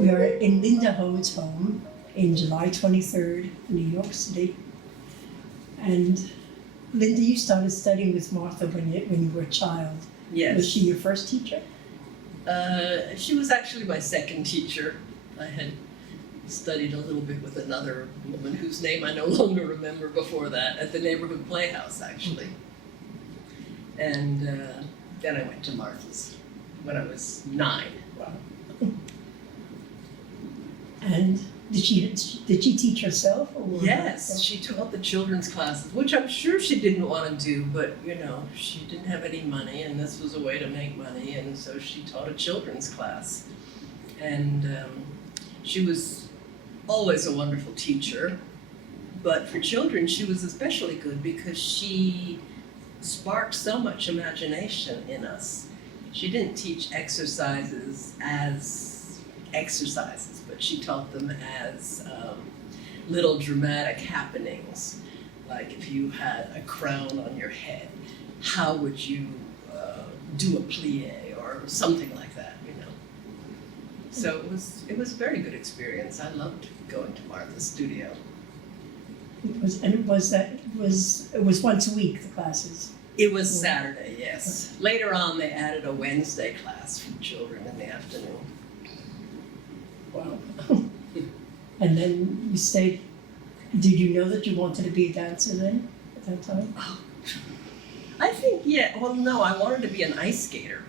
We are in Linda Hodes' home in July 23rd, New York City. And Linda, you started studying with Martha when you were a child. Yes. Was she your first teacher? She was actually my second teacher. I had studied a little bit with another woman whose name I no longer remember before that, at the neighborhood playhouse, actually. And then I went to Martha's when I was 9. Wow. And did she teach herself? Or Yes, she taught the children's classes, which I'm sure she didn't want to do, but you know, she didn't have any money and this was a way to make money, and so she taught a children's class. And she was always a wonderful teacher, but for children she was especially good because she sparked so much imagination in us. She didn't teach exercises as exercises, but she taught them as little dramatic happenings. Like if you had a crown on your head, how would you do a plie or something like that, you know? So it was a very good experience. I loved going to Martha's studio. It was once a week, the classes. It was Saturday, yes. Later on, they added a Wednesday class for children in the afternoon. Wow. And then you stayed. Did you know that you wanted to be a dancer then, at that time? Oh, I think, yeah. Well, no, I wanted to be an ice skater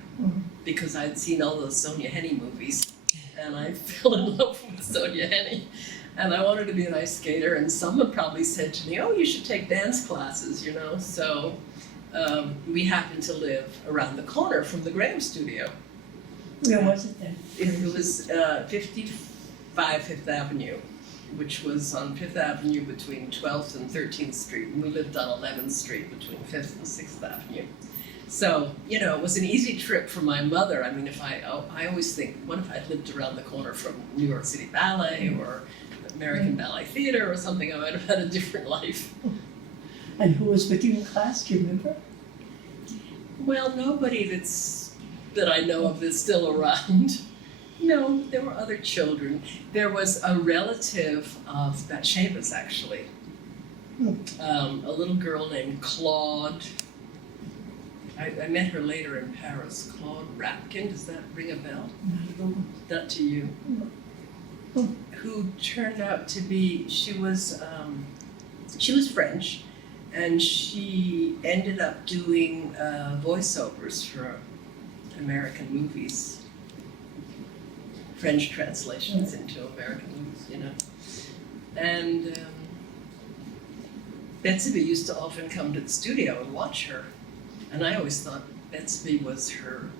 because I'd seen all those Sonja Henie movies, and I fell in love with Sonja Henie. And I wanted to be an ice skater, and someone probably said to me, "Oh, you should take dance classes," you know. So we happened to live around the corner from the Gráhem studio. Where was it then? It was 55 Fifth Avenue, which was on Fifth Avenue between 12th and 13th Street, and we lived on 11th Street between 5th and 6th Avenue. So, you know, it was an easy trip for my mother. I mean, I always think, what if I lived around the corner from New York City Ballet or American Ballet Theater or something? I might have had a different life. And who was with you in class? Do you remember? Well, nobody that I know of that's still around. No, there were other children. There was a relative of Bathsheba's, actually. A little girl named Claude. I met her later in Paris. Claude Rapkin, does that ring a bell? Not to you. Who turned out to be, she was French, and she ended up doing voiceovers for American movies, French translations into American movies, you know. And Betsy used to often come to the studio and watch her, and I always thought Betsy was her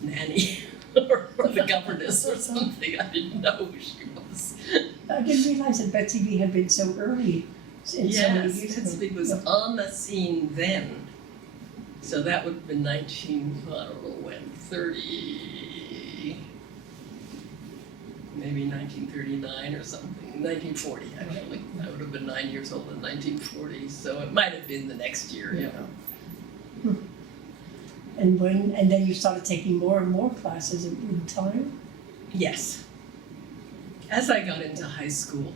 nanny or the governess or something. I didn't know who she was. I didn't realize that Betsy had been so early. So many years ago. Betsy was on the scene then. So that would have been maybe 1939 or something, 1940 actually. I would have been 9 years old in 1940, so it might have been the next year, you know. And then you started taking more and more classes in time? Yes. As I got into high school,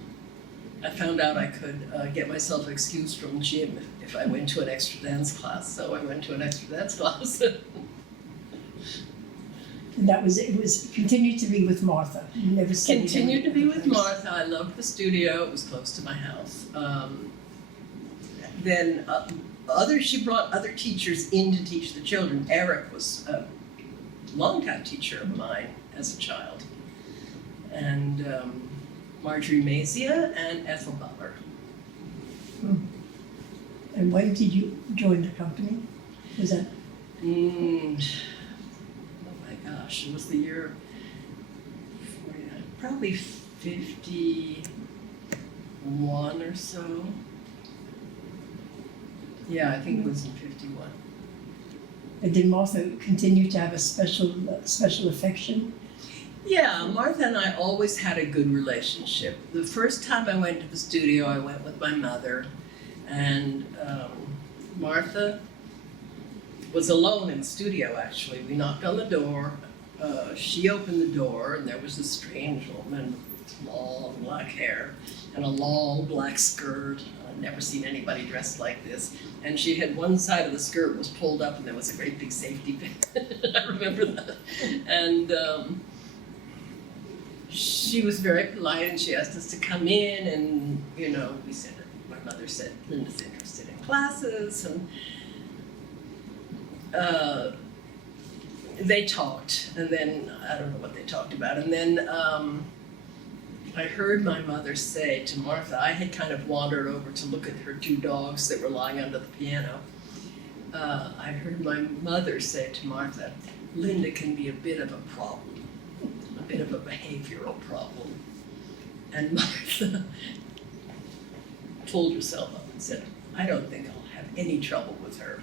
I found out I could get myself excused from gym if I went to an extra dance class, so I went to an extra dance class. And it was continued to be with Martha. You never continued to be with Martha. I loved the studio. It was close to my house. Then she brought other teachers in to teach the children. Eric was a longtime teacher of mine as a child. And Marjorie Mazia and Ethel Butler. And when did you join the company? Was that? Gosh, it was the year, probably 51 or so. Yeah, I think it was in 51. And did Martha continue to have a special affection? Yeah, Martha and I always had a good relationship. The first time I went to the studio, I went with my mother, and Martha was alone in the studio, actually. We knocked on the door, she opened the door, and there was a strange woman with long black hair and a long black skirt. I'd never seen anybody dressed like this. And she had one side of the skirt was pulled up, and there was a great big safety pin. I remember that. And she was very polite, and she asked us to come in, and, you know, we said, my mother said, Linda's interested in classes, and they talked, and then, I don't know what they talked about, and then I heard my mother say to Martha, I had kind of wandered over to look at her two dogs that were lying under the piano. I heard my mother say to Martha, Linda can be a bit of a problem, a bit of a behavioral problem. And Martha pulled herself up and said, I don't think I'll have any trouble with her.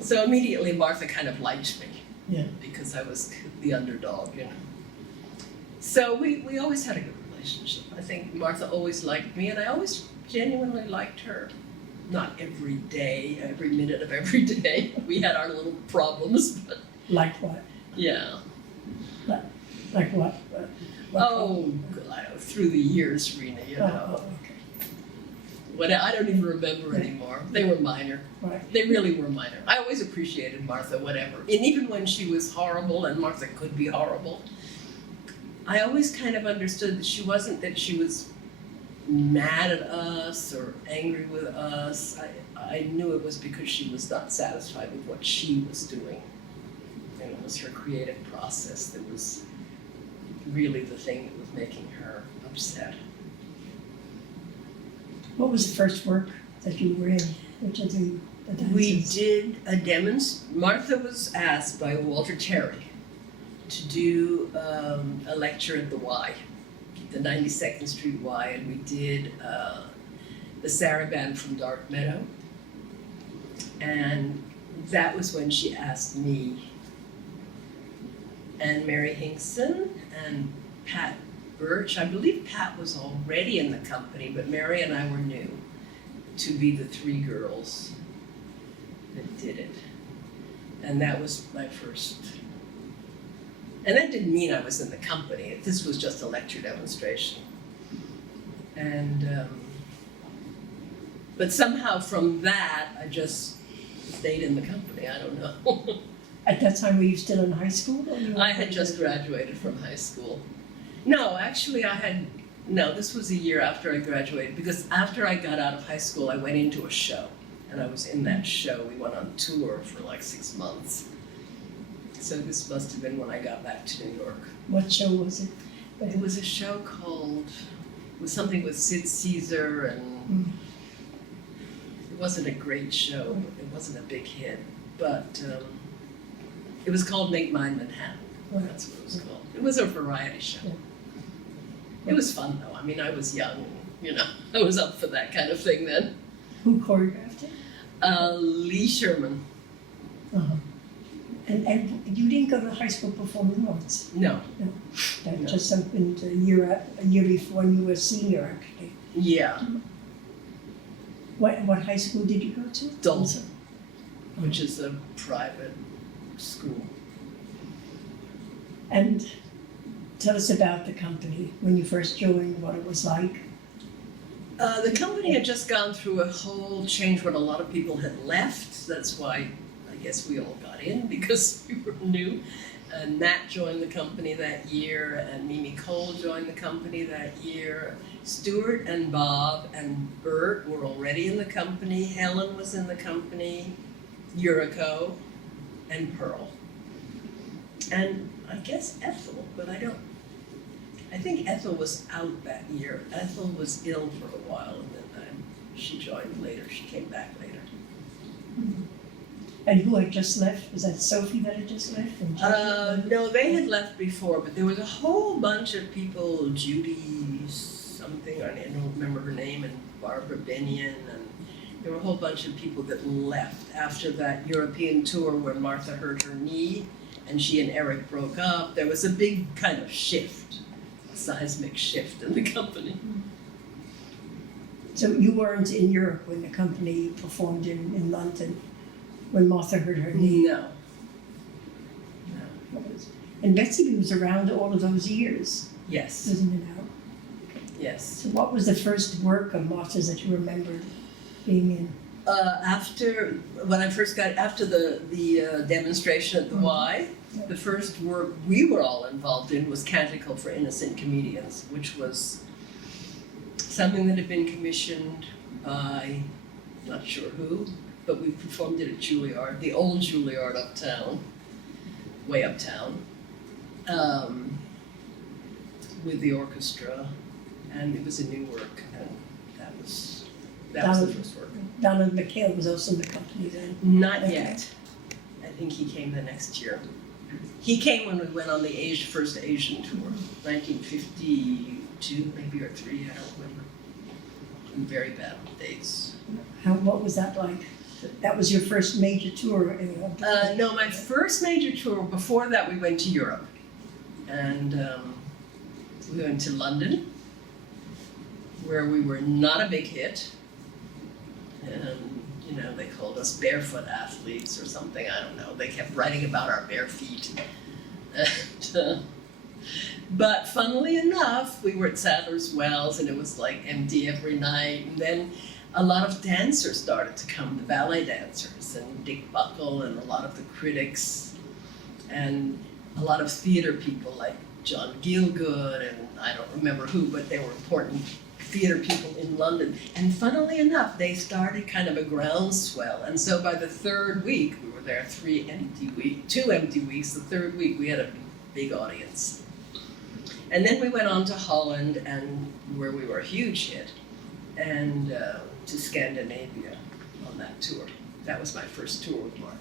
So immediately Martha kind of liked me. Yeah. Because I was the underdog, you know. So we always had a good relationship. I think Martha always liked me, and I always genuinely liked her. Not every day, every minute of every day. We had our little problems, but... Like what? Yeah. Like what? Oh, through the years, Rena, you know. Okay. What, I don't even remember anymore. They were minor. Right. They really were minor. I always appreciated Martha, whatever. And even when she was horrible, and Martha could be horrible, I always kind of understood that she wasn't that she was mad at us or angry with us. I knew it was because she was not satisfied with what she was doing. And it was her creative process that was really the thing that was making her upset. What was the first work that you were in? Which of the dances? We did a demonstration. Martha was asked by Walter Terry to do a lecture at the Y, the 92nd Street Y, and we did the Saraband from Dark Meadow. And that was when she asked me and Mary Hinkson and Pat Birch. I believe Pat was already in the company, but Mary and I were new to be the three girls that did it. And that was my first. And that didn't mean I was in the company. This was just a lecture demonstration. And, but somehow from that, I just stayed in the company. I don't know. At that time, were you still in high school? Or you I had just graduated from high school. No, actually this was a year after I graduated, because after I got out of high school, I went into a show, and I was in that show. We went on tour for like 6 months. So this must have been when I got back to New York. What show was it? It was a show called, it was something with Sid Caesar, and it wasn't a great show. It wasn't a big hit, but it was called Make Mine Manhattan. That's what it was called. It was a variety show. Yeah. It was fun though. I mean, I was young, you know. I was up for that kind of thing then. Who choreographed it? Lee Sherman. Uh-huh. And you didn't go to high school performing arts? No. That just happened a year before you were a senior, actually. Yeah. What high school did you go to? Dalton, which is a private school. And tell us about the company, when you first joined, what it was like. The company had just gone through a whole change when a lot of people had left. That's why I guess we all got in, because we were new. And Nat joined the company that year, and Mimi Cole joined the company that year. Stuart and Bob and Bert were already in the company. Helen was in the company, Yuriko, and Pearl. And I guess Ethel, but I think Ethel was out that year. Ethel was ill for a while, and then she joined later. She came back later. Mm-hmm. And who had just left? Was that Sophie that had just left? No, they had left before, but there was a whole bunch of people, Judy something, I don't remember her name, and Barbara Bennion, and there were a whole bunch of people that left after that European tour where Martha hurt her knee, and she and Eric broke up. There was a big kind of shift, a seismic shift in the company. So you weren't in Europe when the company performed in London, when Martha hurt her knee? No. And Betsy was around all of those years, Yes, wasn't it now? yes. So what was the first work of Marta's that you remembered being in? After the demonstration at the Y, the first work we were all involved in was Canticle for Innocent Comedians, which was something that had been commissioned by, not sure who, but we performed it at Juilliard, the old Juilliard uptown, way uptown, with the orchestra, and it was a new work, and that was the first work. Donald McHale was also in the company then. Not Okay. yet. I think he came the next year. He came when we went on the first Asian tour, 1952 maybe or 3, I don't remember. I'm very bad with dates. What was that like? That was your first major tour? No, my first major tour, before that we went to Europe. And we went to London, where we were not a big hit. And, you know, they called us barefoot athletes or something, I don't know. They kept writing about our bare feet. And, but funnily enough, we were at Sadler's Wells and it was like empty every night. And then a lot of dancers started to come, the ballet dancers, and Dick Buckle and a lot of the critics, and a lot of theater people like John Gielgud and I don't remember who, but they were important theater people in London. And funnily enough, they started kind of a groundswell. And so by the third week, we were there 2 empty weeks. The third week, we had a big audience. And then we went on to Holland, and where we were a huge hit, and to Scandinavia on that tour. That was my first tour with Martha.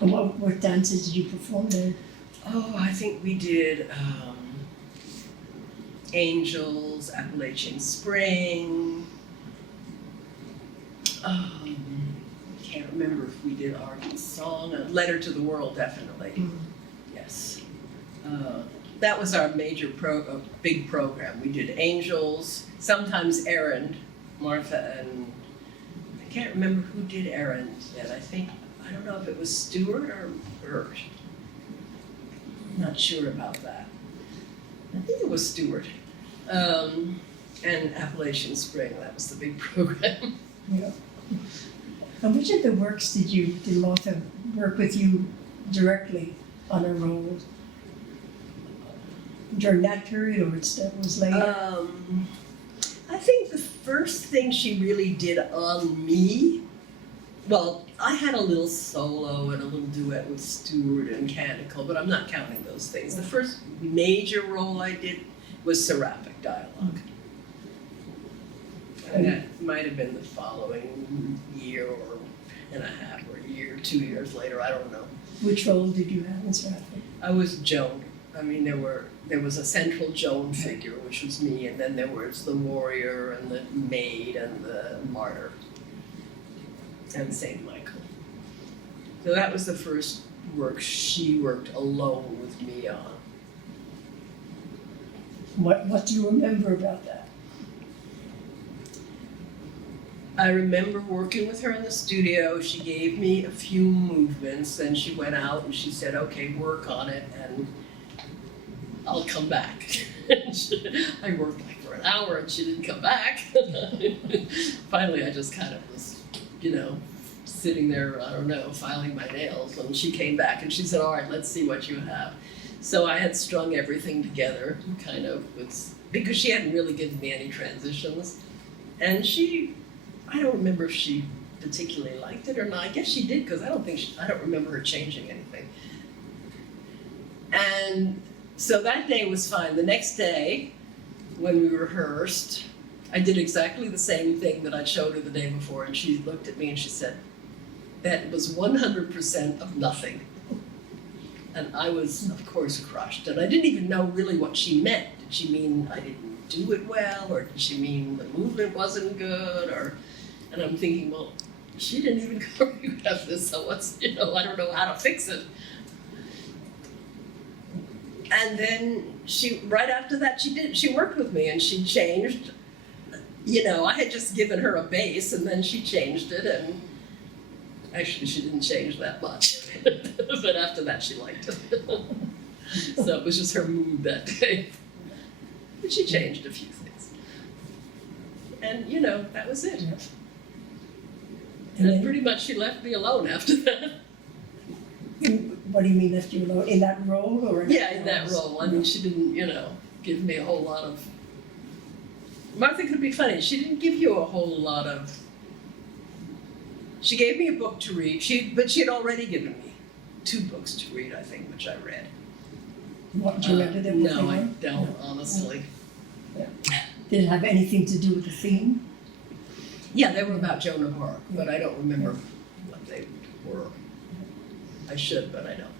And what dances did you perform there? Oh, I think we did Angels, Appalachian Spring. Can't remember if we did Arden's Song. Letter to the World, definitely. Yes. That was our major big program. We did Angels, sometimes Errand, Martha, and I can't remember who did Errand yet. I don't know if it was Stewart or Bert. I'm not sure about that. I think it was Stewart. And Appalachian Spring, that was the big program. Yeah. And which of the works did Martha work with you directly on her role? During that period, or it was later? I think the first thing she really did on me, well, I had a little solo and a little duet with Stewart and Canticle, but I'm not counting those things. The first major role I did was seraphic dialogue. And that might have been the following year and a half, or a year, 2 years later, I don't know. Which role did you have in seraphic? I was Joan. I mean, there was a central Joan figure, which was me, and then there was the warrior and the maid and the martyr and Saint Michael. So that was the first work she worked alone with me on. What do you remember about that? I remember working with her in the studio. She gave me a few movements, then she went out and she said, okay, work on it, and I'll come back. I worked like for an hour and she didn't come back. Finally, I just kind of was, sitting there, I don't know, filing my nails, and she came back and she said, all right, let's see what you have. So I had strung everything together, kind of, because she hadn't really given me any transitions. And I don't remember if she particularly liked it or not. I guess she did, because I don't remember her changing anything. And so that day was fine. The next day, when we rehearsed, I did exactly the same thing that I showed her the day before, and she looked at me and she said, that was 100% of nothing. And I was, of course, crushed. And I didn't even know really what she meant. Did she mean I didn't do it well, or did she mean the movement wasn't good? And I'm thinking, well, she didn't even choreograph this, so I don't know how to fix it. And then right after that, she worked with me and she changed. I had just given her a base and then she changed it, and actually she didn't change that much. But after that, she liked it. So it was just her mood that day. But she changed a few things. And, you know, that was it. Yeah. And then- pretty much she left me alone after that. What do you mean left you alone? In that role or? Yeah, in that role. I mean, she didn't, you know, give me a whole lot of... Martha could be funny. She didn't give you a whole lot of... She gave me a book to read, but she had already given me 2 books to read, I think, which I read. What, do you remember them? what No, they I were? don't, honestly. Did it have anything to do with the theme? Yeah, they were about Joan of Arc, but I don't remember what they were. I should, but I don't.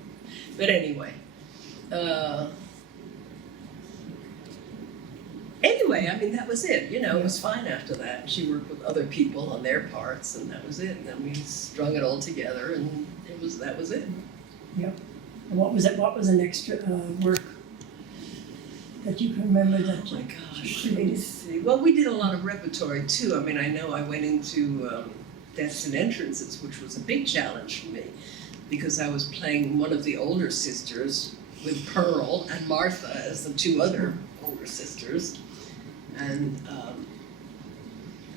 But anyway. Anyway, I mean, that was it. You know, it was fine after that. She worked with other people on their parts, and that was it. And then we strung it all together, and that was it. Yep. And what was it? What was an extra work that you can remember that Oh my you gosh. created? See. Well, we did a lot of repertory too. I mean, I know I went into Deaths and Entrances, which was a big challenge for me because I was playing one of the older sisters with Pearl and Martha as the 2 other older sisters. And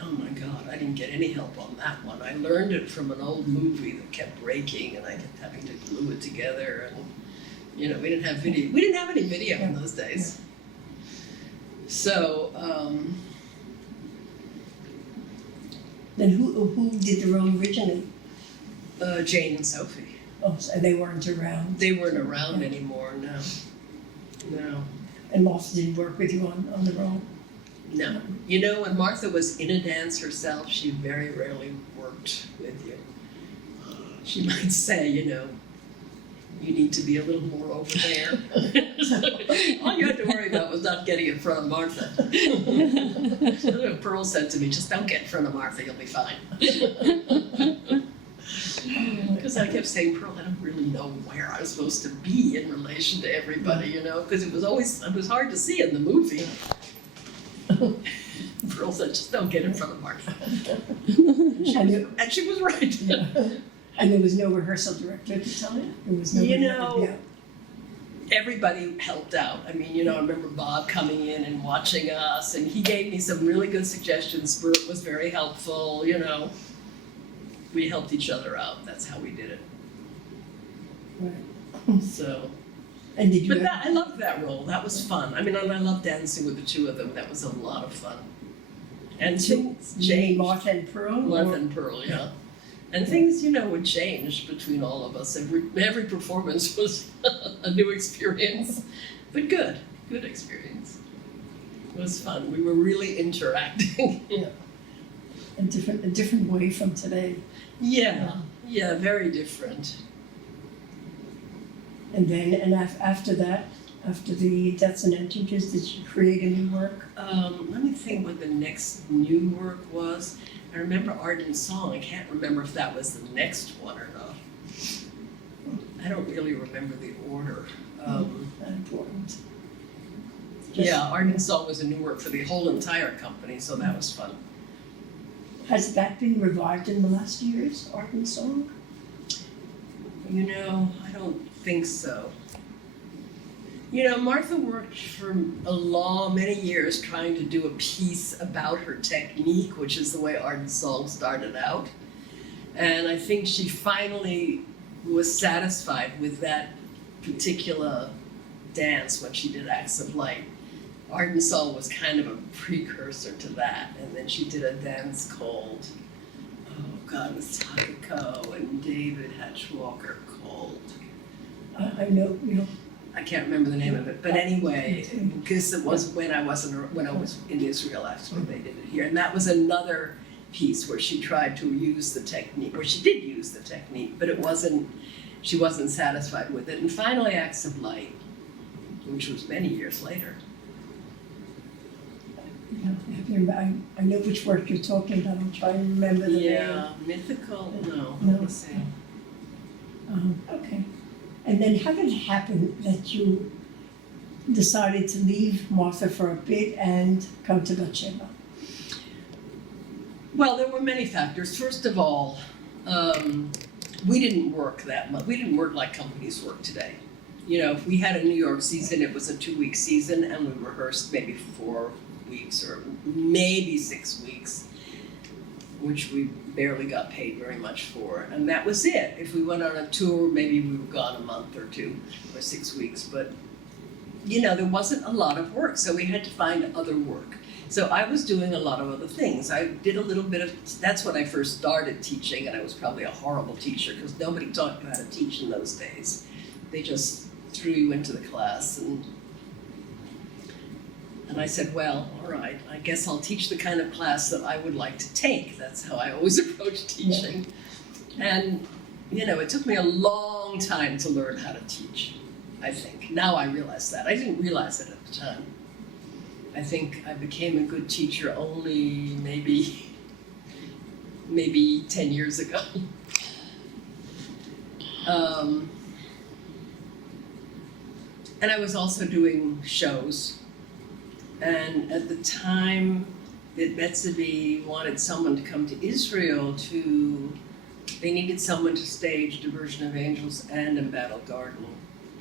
oh my God, I didn't get any help on that one. I learned it from an old movie that kept breaking, and I kept having to glue it together. And you know, we didn't have video. We didn't have any video in those days. So. Then who did the role originally? Jane and Sophie. Oh, so they weren't around. They weren't around anymore. No. No. And Martha didn't work with you on the role? No. You know, when Martha was in a dance herself, she very rarely worked with you. She might say, you know, you need to be a little more over there. All you had to worry about was not getting in front of Martha. Pearl said to me, just don't get in front of Martha, you'll be fine. Because I kept saying, Pearl, I don't really know where I was supposed to be in relation to everybody, you know, because it was hard to see in the movie. Pearl said, just don't get in front of Martha. And she was right. Yeah. And there was no rehearsal director at the time? There was no. You know, everybody helped out. I mean, you know, I remember Bob coming in and watching us, and he gave me some really good suggestions. Bert was very helpful, you know. We helped each other out. That's how we did it. Right. So. And did you? But I loved that role. That was fun. I mean, I loved dancing with the 2 of them. That was a lot of fun. And things changed. Martha and Pearl? Martha and Pearl, yeah. And things, you know, would change between all of us. Every performance was a new experience, but good experience. It was fun. We were really interacting. Yeah. A different way from today. Yeah, very different. And then, after that, after the Deaths and Entrances, did you create a new work? Let me think what the next new work was. I remember Art and Song. I can't remember if that was the next one or not. I don't really remember the order. Not important. Yeah, Art and Song was a new work for the whole entire company, so that was fun. Has that been revived in the last years, Art and Song? You know, I don't think so. You know, Martha worked for many years trying to do a piece about her technique, which is the way Art and Song started out. And I think she finally was satisfied with that particular dance when she did Acts of Light. Art and Song was kind of a precursor to that. And then she did a dance called, oh God, it was Takako and David Hatchwalker called. I know, you know. I can't remember the name of it, but anyway, because it was when I was in Israel after they did it here, and that was another piece where she tried to use the technique, where she did use the technique, but she wasn't satisfied with it, and finally Acts of Light, which was many years later. Yeah, I know which work you're talking about. I'm trying to remember the name. Yeah, mythical. No. Let's see. Okay. And then how did it happen that you decided to leave Martha for a bit and come to Batsheva? Well, there were many factors. First of all, we didn't work that much. We didn't work like companies work today. you know, if we had a New York season, it was a 2-week season, and we rehearsed maybe 4 weeks or maybe 6 weeks, which we barely got paid very much for, and that was it. If we went on a tour, maybe we were gone a month or 2 or 6 weeks, but you know, there wasn't a lot of work, so we had to find other work. So I was doing a lot of other things. I did a little bit of, that's when I first started teaching, and I was probably a horrible teacher because nobody taught you how to teach in those days. They just threw you into the class, and I said, well, all right, I guess I'll teach the kind of class that I would like to take. That's how I always approach teaching. And, you know, it took me a long time to learn how to teach, I think. Now I realize that. I didn't realize it at the time. I think I became a good teacher only maybe 10 years ago. And I was also doing shows. And at the time that Betsy wanted someone to come to Israel they needed someone to stage Diversion of Angels and Embattled Garden.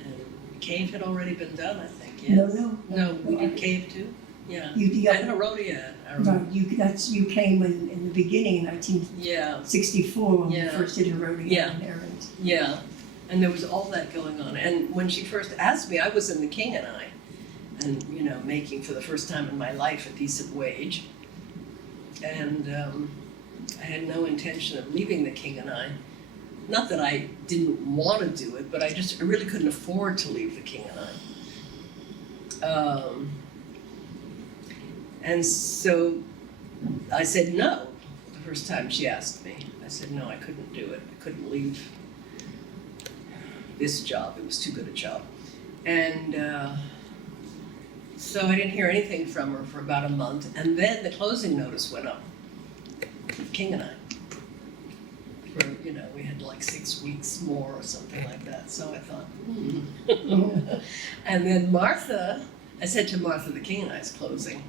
And Cave had already been done, I think, yes? No, we did Cave too? Yeah. And Herodia. Right, you came in the beginning in 1964 when we first did Herodia and Errand. Yeah, and there was all that going on. And when she first asked me, I was in The King and I. And, you know, making for the first time in my life a decent wage. And I had no intention of leaving The King and I. Not that I didn't want to do it, but I really couldn't afford to leave The King and I. And so I said no the first time she asked me. I said no, I couldn't do it. I couldn't leave this job. It was too good a job. And so I didn't hear anything from her for about a month, and then the closing notice went up. King and I. For, you know, we had like 6 weeks more or something like that. So I thought, And then Martha, I said to Martha, The King and I's closing.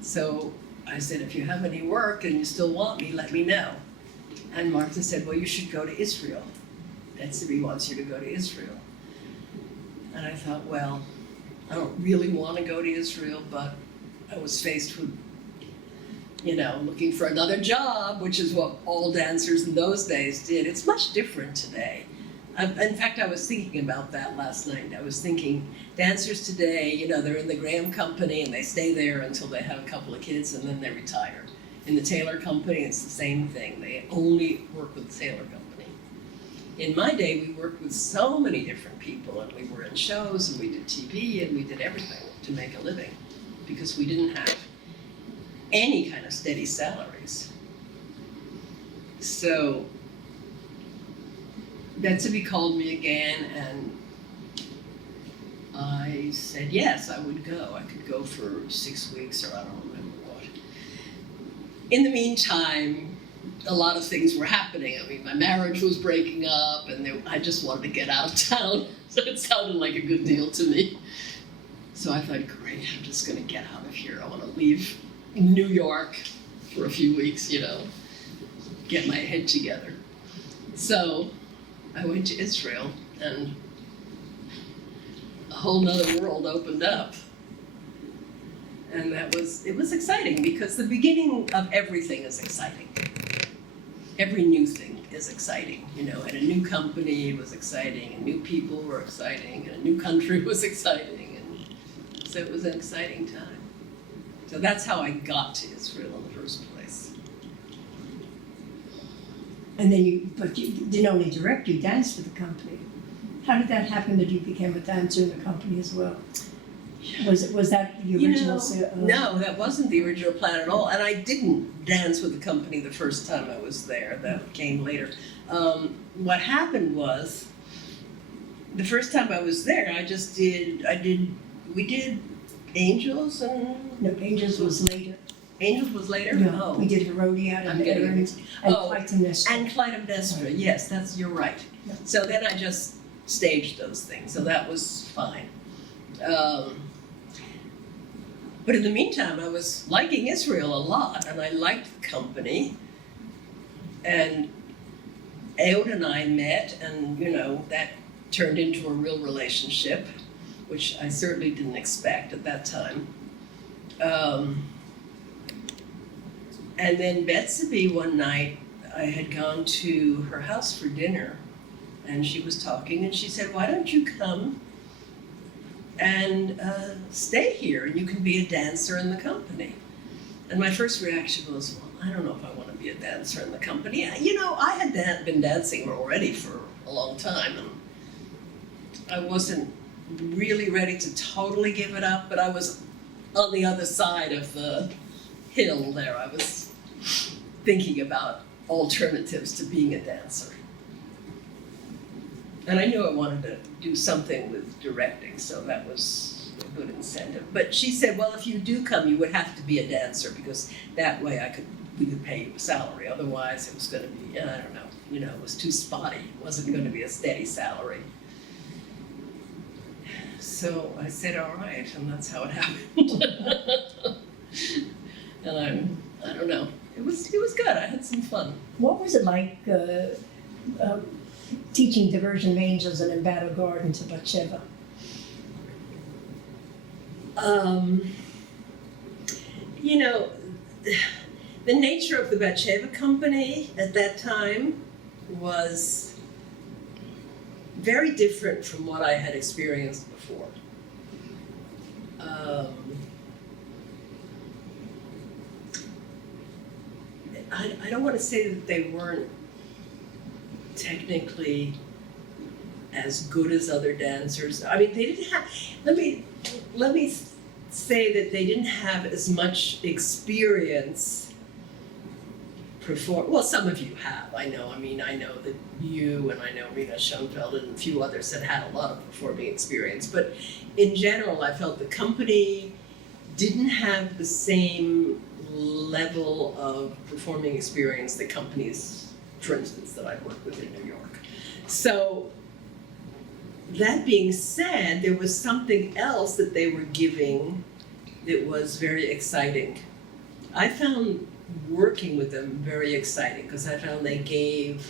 So I said, if you have any work and you still want me, let me know. And Martha said, well, you should go to Israel. Betsy wants you to go to Israel. And I thought, well, I don't really want to go to Israel, but I was faced with, you know, looking for another job, which is what all dancers in those days did. It's much different today. In fact, I was thinking about that last night. I was thinking, dancers today, you know, they're in the Graham company and they stay there until they have a couple of kids and then they retire. In the Taylor company, it's the same thing. They only work with the Taylor company. In my day, we worked with so many different people, and we were in shows, and we did TV, and we did everything to make a living, because we didn't have any kind of steady salaries. So Betsy called me again, and I said yes, I would go. I could go for 6 weeks, or I don't remember what. In the meantime, a lot of things were happening. I mean, my marriage was breaking up, and I just wanted to get out of town, so it sounded like a good deal to me. So I thought, great, I'm just going to get out of here. I want to leave New York for a few weeks, you know, get my head together. So I went to Israel, and a whole nother world opened up. And it was exciting, because the beginning of everything is exciting. Every new thing is exciting, you know, and a new company was exciting, and new people were exciting, and a new country was exciting, and so it was an exciting time. So that's how I got to Israel in the first place. And then but you didn't only direct, you danced for the company. How did that happen that you became a dancer in the company as well? Was that the original? No, that wasn't the original plan at all. And I didn't dance with the company the first time I was there. That came later. What happened was, the first time I was there, we did Angels and... No, Angels was later. Angels was later? No, Oh. we did Herodia and Clytemnestra. And Clytemnestra, yes, you're right. Yeah. So then I just staged those things, so that was fine. But in the meantime, I was liking Israel a lot, and I liked the company. And Ehud and I met, and you know, that turned into a real relationship, which I certainly didn't expect at that time. And then Betsy, one night, I had gone to her house for dinner, and she was talking, and she said, "Why don't you come and stay here, and you can be a dancer in the company?" And my first reaction was, well, I don't know if I want to be a dancer in the company. You know, I had been dancing already for a long time, and I wasn't really ready to totally give it up, but I was on the other side of the hill there. I was thinking about alternatives to being a dancer. And I knew I wanted to do something with directing, so that was a good incentive. But she said, well, if you do come, you would have to be a dancer, because that way we could pay you a salary. Otherwise, it was going to be, I don't know, you know, it was too spotty. It wasn't going to be a steady salary. So I said, all right, and that's how it happened. And I don't know, it was good. I had some fun. What was it like teaching Diversion of Angels and In Battle Garden to Batsheva? You know, the nature of the Batsheva company at that time was very different from what I had experienced before. I don't want to say that they weren't technically as good as other dancers. I mean, they didn't have, let me say that they didn't have as much experience perform. Well, some of you have, I know. I mean, I know that you and I know Rena Schoenfeld and a few others had a lot of performing experience. But in general, I felt the company didn't have the same level of performing experience that companies, for instance, that I worked with in New York. So that being said, there was something else that they were giving that was very exciting. I found working with them very exciting because I found they gave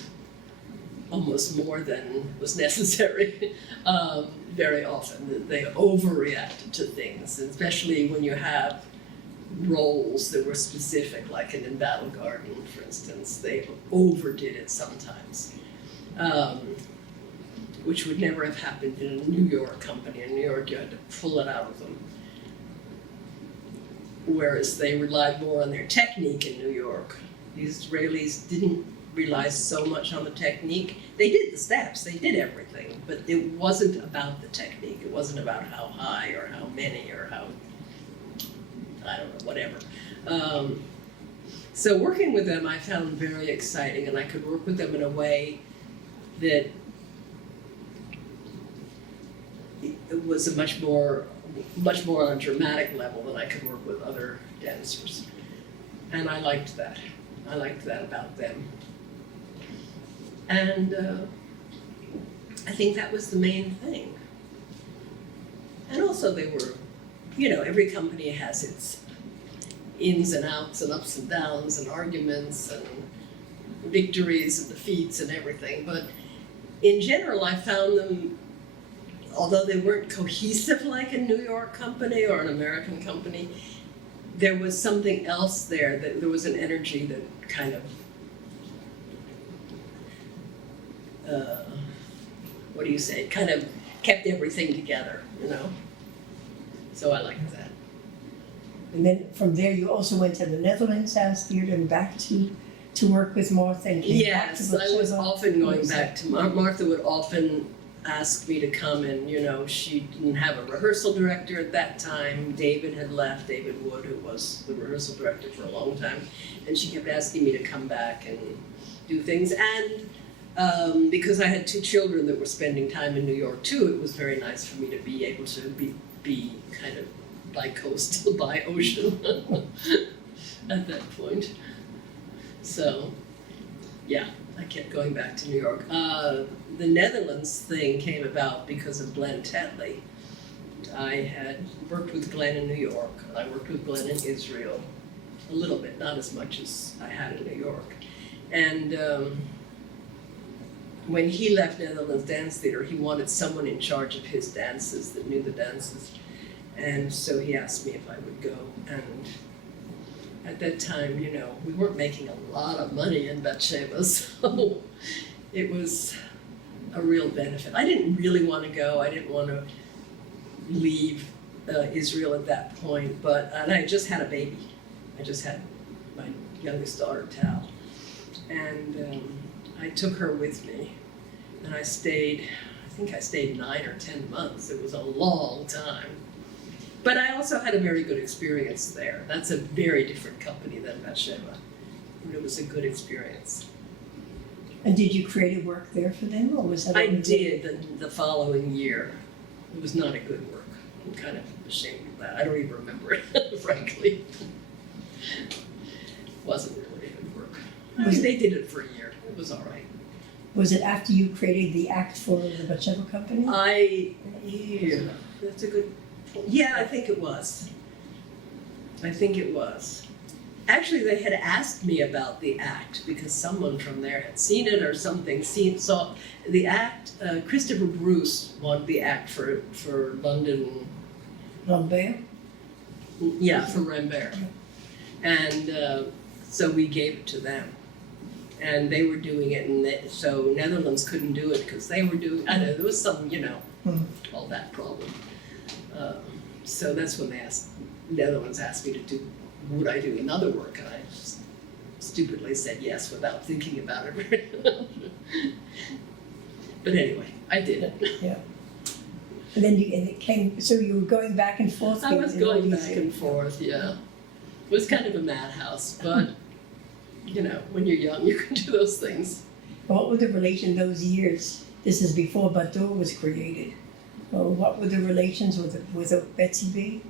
almost more than was necessary very often. They overreacted to things, especially when you have roles that were specific, like in Battle Garden, for instance. They overdid it sometimes, which would never have happened in a New York company. In New York, you had to pull it out of them. Whereas they relied more on their technique in New York. The Israelis didn't rely so much on the technique. They did the steps, they did everything, but it wasn't about the technique. It wasn't about how high or how many or how, I don't know, whatever. So working with them I found very exciting, and I could work with them in a way that it was a much more on a dramatic level than I could work with other dancers. And I liked that. I liked that about them. And I think that was the main thing. And also they were, you know, every company has its ins and outs and ups and downs and arguments and victories and defeats and everything. But in general, I found them, although they weren't cohesive like a New York company or an American company, there was something else there. That there was an energy that kind of, what do you say, kind of kept everything together, you know? So I liked that. And then from there, you also went to the Netherlands last year and back to work with Martha and came back to Yes, I was often going back to Martha would often ask me to come, and you know, she didn't have a rehearsal director at that time. David had left, David Wood, who was the rehearsal director for a long time, and she kept asking me to come back and do things. And because I had two children that were spending time in New York too, it was very nice for me to be able to be kind of bi-coastal, bi-ocean at that point. So, yeah, I kept going back to New York. The Netherlands thing came about because of Glenn Tetley. I had worked with Glenn in New York. I worked with Glenn in Israel a little bit, not as much as I had in New York. And when he left Netherlands Dance Theater, he wanted someone in charge of his dances that knew the dances. And so he asked me if I would go. And at that time, you know, we weren't making a lot of money in Batsheva, so it was a real benefit. I didn't really want to go. I didn't want to leave Israel at that point, and I just had a baby. I just had my youngest daughter, Tal. And I took her with me, and I think I stayed 9 or 10 months. It was a long time. But I also had a very good experience there. That's a very different company than Batsheva. It was a good experience. And did you create a work there for them, or was that? I did the following year. It was not a good work. I'm kind of ashamed of that. I don't even remember it, frankly. It wasn't really good work. I mean, they did it for a year. It was all right. Was it after you created the act for the Batsheva company? Yeah, that's a good point. Yeah, I think it was. Actually, they had asked me about the act because someone from there had seen it or something. Saw the act. Christopher Bruce wanted the act for London. Lambert? Yeah, for Rambert. And so we gave it to them. And they were doing it, and so Netherlands couldn't do it because they were doing, I know, there was some, all that problem. So that's when Netherlands asked me to do, would I do another work? And I just stupidly said yes without thinking about it. But anyway, I did it. Yeah. And then it came, so you were going back and forth? I was going back and forth, yeah. It was kind of a madhouse, but when you're young, you can do those things. What were the relations those years? This is before Batour was created. What were the relations with Betsy B?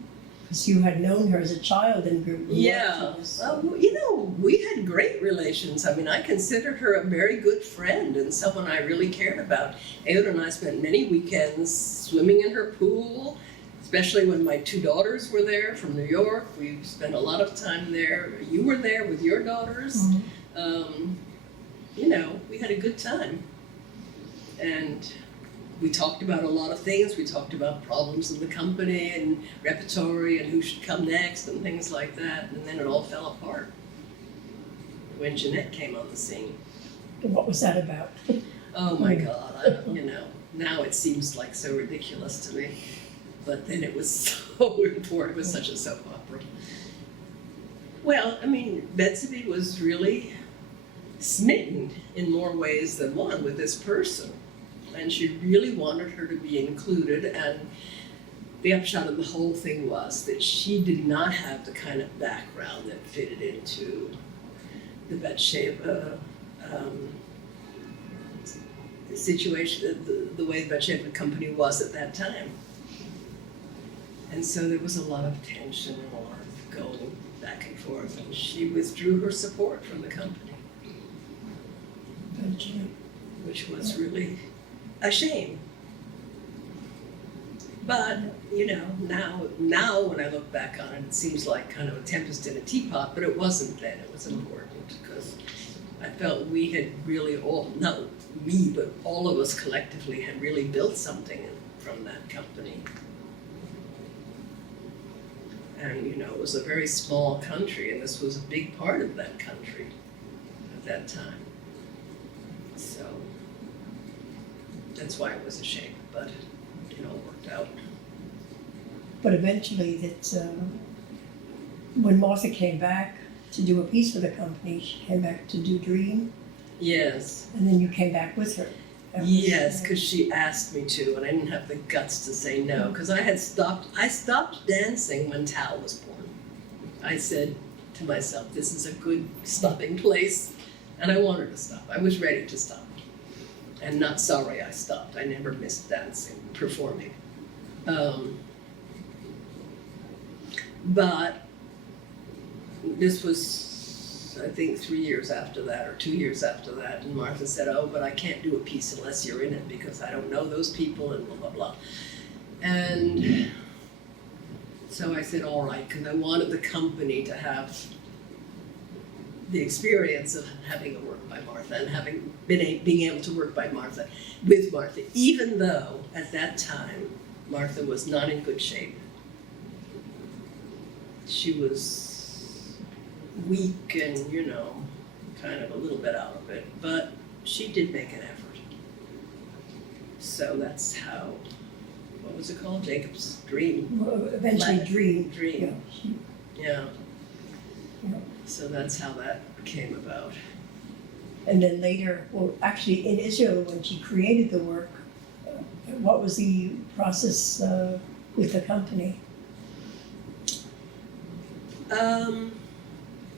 Because you had known her as a child and grew up. Yeah, we had great relations. I mean, I considered her a very good friend and someone I really cared about. Ehud and I spent many weekends swimming in her pool, especially when my 2 daughters were there from New York. We spent a lot of time there. You were there with your daughters. Mm-hmm. We had a good time. And we talked about a lot of things. We talked about problems in the company and repertory and who should come next and things like that. And then it all fell apart when Jeanette came on the scene. What was that about? Oh my God, now it seems like so ridiculous to me. But then it was so important. It was such a soap opera. Well, I mean, Betsy was really smitten in more ways than one with this person. And she really wanted her to be included. And the upshot of the whole thing was that she did not have the kind of background that fitted into the Batsheva situation, the way the Batsheva company was at that time. And so there was a lot of tension and a lot of going back and forth, and she withdrew her support from the company, which was really a shame. But, now when I look back on it, it seems like kind of a tempest in a teapot, but it wasn't then. It was important because I felt we had really not me, but all of us collectively had really built something from that company. And, it was a very small country, and this was a big part of that country at that time. So that's why it was a shame, but it all worked out. But eventually, when Martha came back to do a piece for the company, she came back to do Dream. Yes. And then you came back with her. Yes, because she asked me to, and I didn't have the guts to say no, because I stopped dancing when Tal was born. I said to myself, this is a good stopping place, and I wanted to stop. I was ready to stop, and not sorry I stopped. I never missed dancing, performing. But this was, I think, 3 years after that, or 2 years after that, and Martha said, oh, but I can't do a piece unless you're in it because I don't know those people and blah, blah, blah. And so I said, all right, because I wanted the company to have the experience of having a work by Martha and being able to work with Martha, even though at that time Martha was not in good shape. She was weak and, kind of a little bit out of it, but she did make an effort. So that's how, what was it called? Jacob's dream. Well, eventually Dream. Yeah. Yeah. So that's how that came about. And then later, well, actually in Israel, when she created the work, what was the process with the company?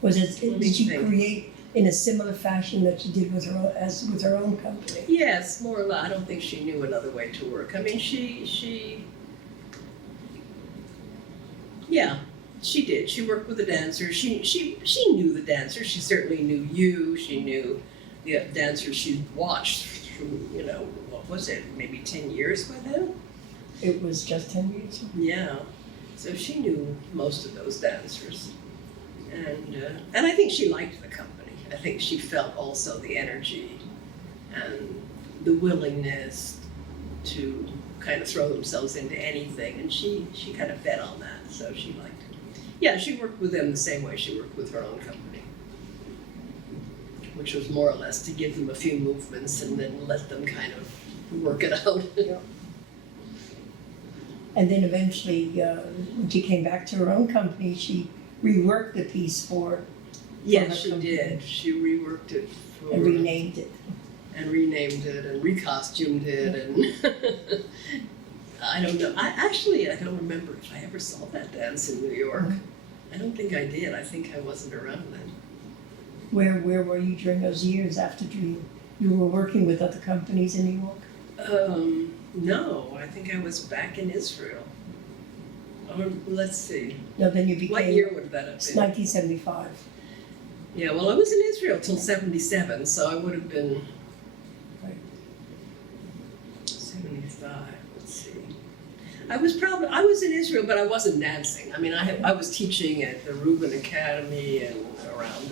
Did she create in a similar fashion that she did with her own company? Yes, more or less. I don't think she knew another way to work. I mean, she did. She worked with the dancers. She knew the dancers. She certainly knew you. She knew the dancers she'd watched through, what was it, maybe 10 years by then? It was just 10 years. Yeah. So she knew most of those dancers. And I think she liked the company. I think she felt also the energy and the willingness to kind of throw themselves into anything. And she kind of fed on that, so she liked it. Yeah, she worked with them the same way she worked with her own company, which was more or less to give them a few movements and then let them kind of work it out. Yeah. And then eventually, when she came back to her own company, she reworked the piece for Yes, her she company. did. She reworked it for And renamed it. And recostumed it, and I don't know. I don't remember if I ever saw that dance in New York. I don't think I did. I think I wasn't around then. Where were you during those years after Dream? You were working with other companies in New York? No, I think I was back in Israel. Let's see. No, then you became. What year would that have been? 1975. Yeah, well, I was in Israel till 77, so I would have been Right. 75. Let's see. I was in Israel, but I wasn't dancing. I mean, I was teaching at the Reuben Academy and around.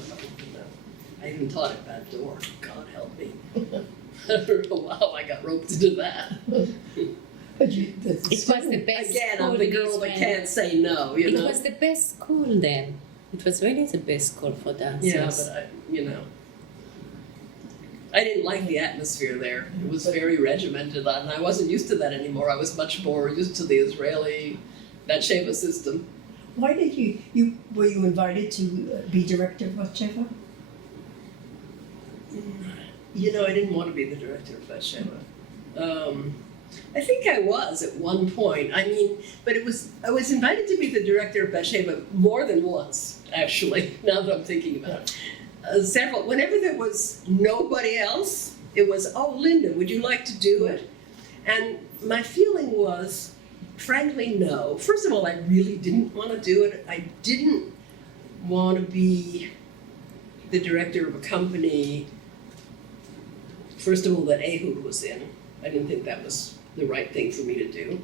I even taught at that door. God help me. I don't know how I got roped into that. But It was the best Again, school I'm the in girl that Israel. can't say no, you know. It was the best school then. It was really the best school for dancers. Yeah, but I didn't like the atmosphere there. It was very regimented, and I wasn't used to that anymore. I was much more used to the Israeli Batsheva system. why did were you invited to be director of Batsheva? I didn't want to be the director of Batsheva. I think I was at one point. I mean, but I was invited to be the director of Batsheva more than once, actually, now that I'm thinking about it. Whenever there was nobody else, it was, oh, Linda, would you like to do it? And my feeling was, frankly, no. First of all, I really didn't want to do it. I didn't want to be the director of a company, first of all, that Ehud was in. I didn't think that was the right thing for me to do.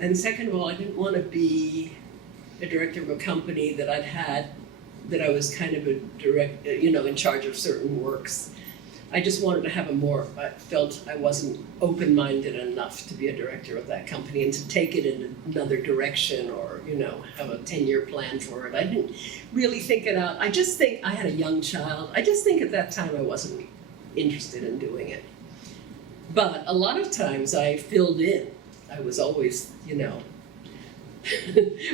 And second of all, I didn't want to be a director of a company that that I was kind of in charge of certain works. I just wanted to have I felt I wasn't open-minded enough to be a director of that company and to take it in another direction or, have a 10-year plan for it. I didn't really think it out. I just think I had a young child. I just think at that time I wasn't interested in doing it. But a lot of times I filled in. I was always,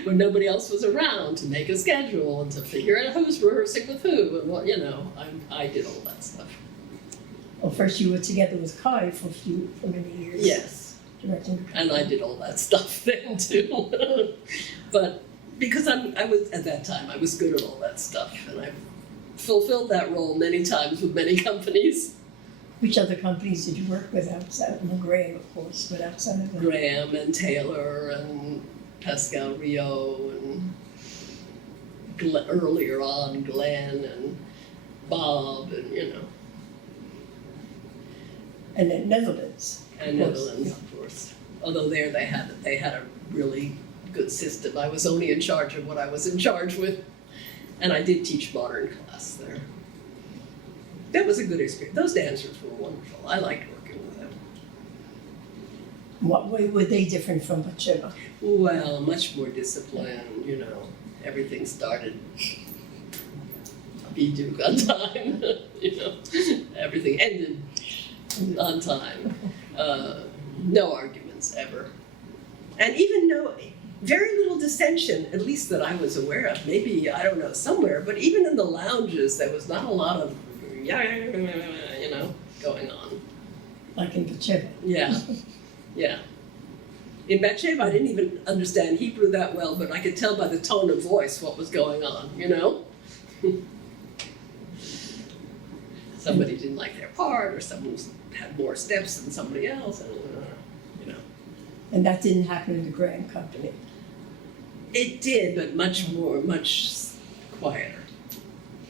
when nobody else was around to make a schedule and to figure out who's rehearsing with who and what, I did all that stuff. Well, first you were together with Kai for many years. Yes. Directing. And I did all that stuff then too. But because I was, at that time, I was good at all that stuff and I fulfilled that role many times with many companies. Which other companies did you work with outside? Well, Gray, of course, but outside of that. Gráhem and Taylor and Pascal Rio and earlier on Glenn and Bob and And then Netherlands. and Netherlands, of course. Although there they had a really good system. I was only in charge of what I was in charge with, And I did teach modern class there. That was a good experience. Those dancers were wonderful. I liked working with them. What way were they different from Batsheva? Well, much more disciplined, you know. Everything started Duke on time, you know. Everything ended on time. No arguments ever. And even very little dissension, at least that I was aware of. Maybe, I don't know, somewhere, but even in the lounges, there was not a lot of, you know, going on. Like in Batsheva? Yeah, yeah. In Batsheva, I didn't even understand Hebrew that well, but I could tell by the tone of voice what was going on, you know? Somebody didn't like their part, or someone had more steps than somebody else, and, you know. And that didn't happen in the Graham Company? It did, but much quieter.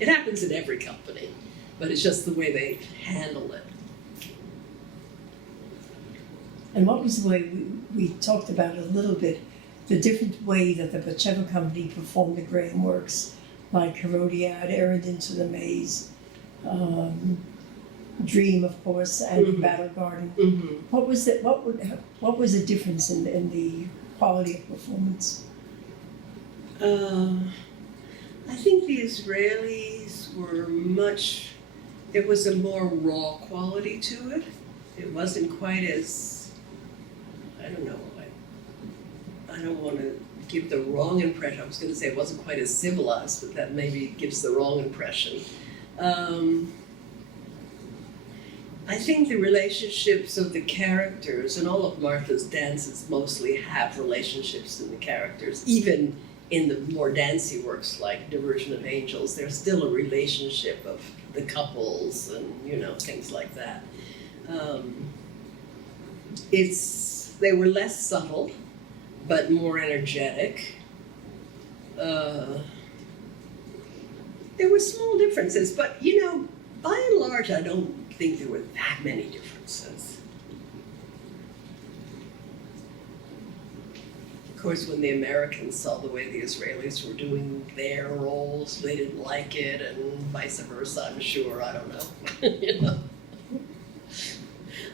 It happens in every company, but it's just the way they handle it. And what was the way, we talked about it a little bit, the different way that the Batsheva Company performed the Graham works, like Herodiad, Errand into the Maze, Dream, of course, and Battle Garden. Mm-hmm. What was the difference in the quality of performance? I think the Israelis were there was a more raw quality to it. It wasn't quite as, I don't know, I don't want to give the wrong impression. I was going to say it wasn't quite as civilized, but that maybe gives the wrong impression. I think the relationships of the characters, and all of Martha's dances mostly have relationships in the characters, even in the more dancey works like Diversion of Angels, there's still a relationship of the couples and, you know, things like that. They were less subtle, but more energetic. There were small differences, but, you know, by and large, I don't think there were that many differences. Of course, when the Americans saw the way the Israelis were doing their roles, they didn't like it, and vice versa, I'm sure, I don't know. You know?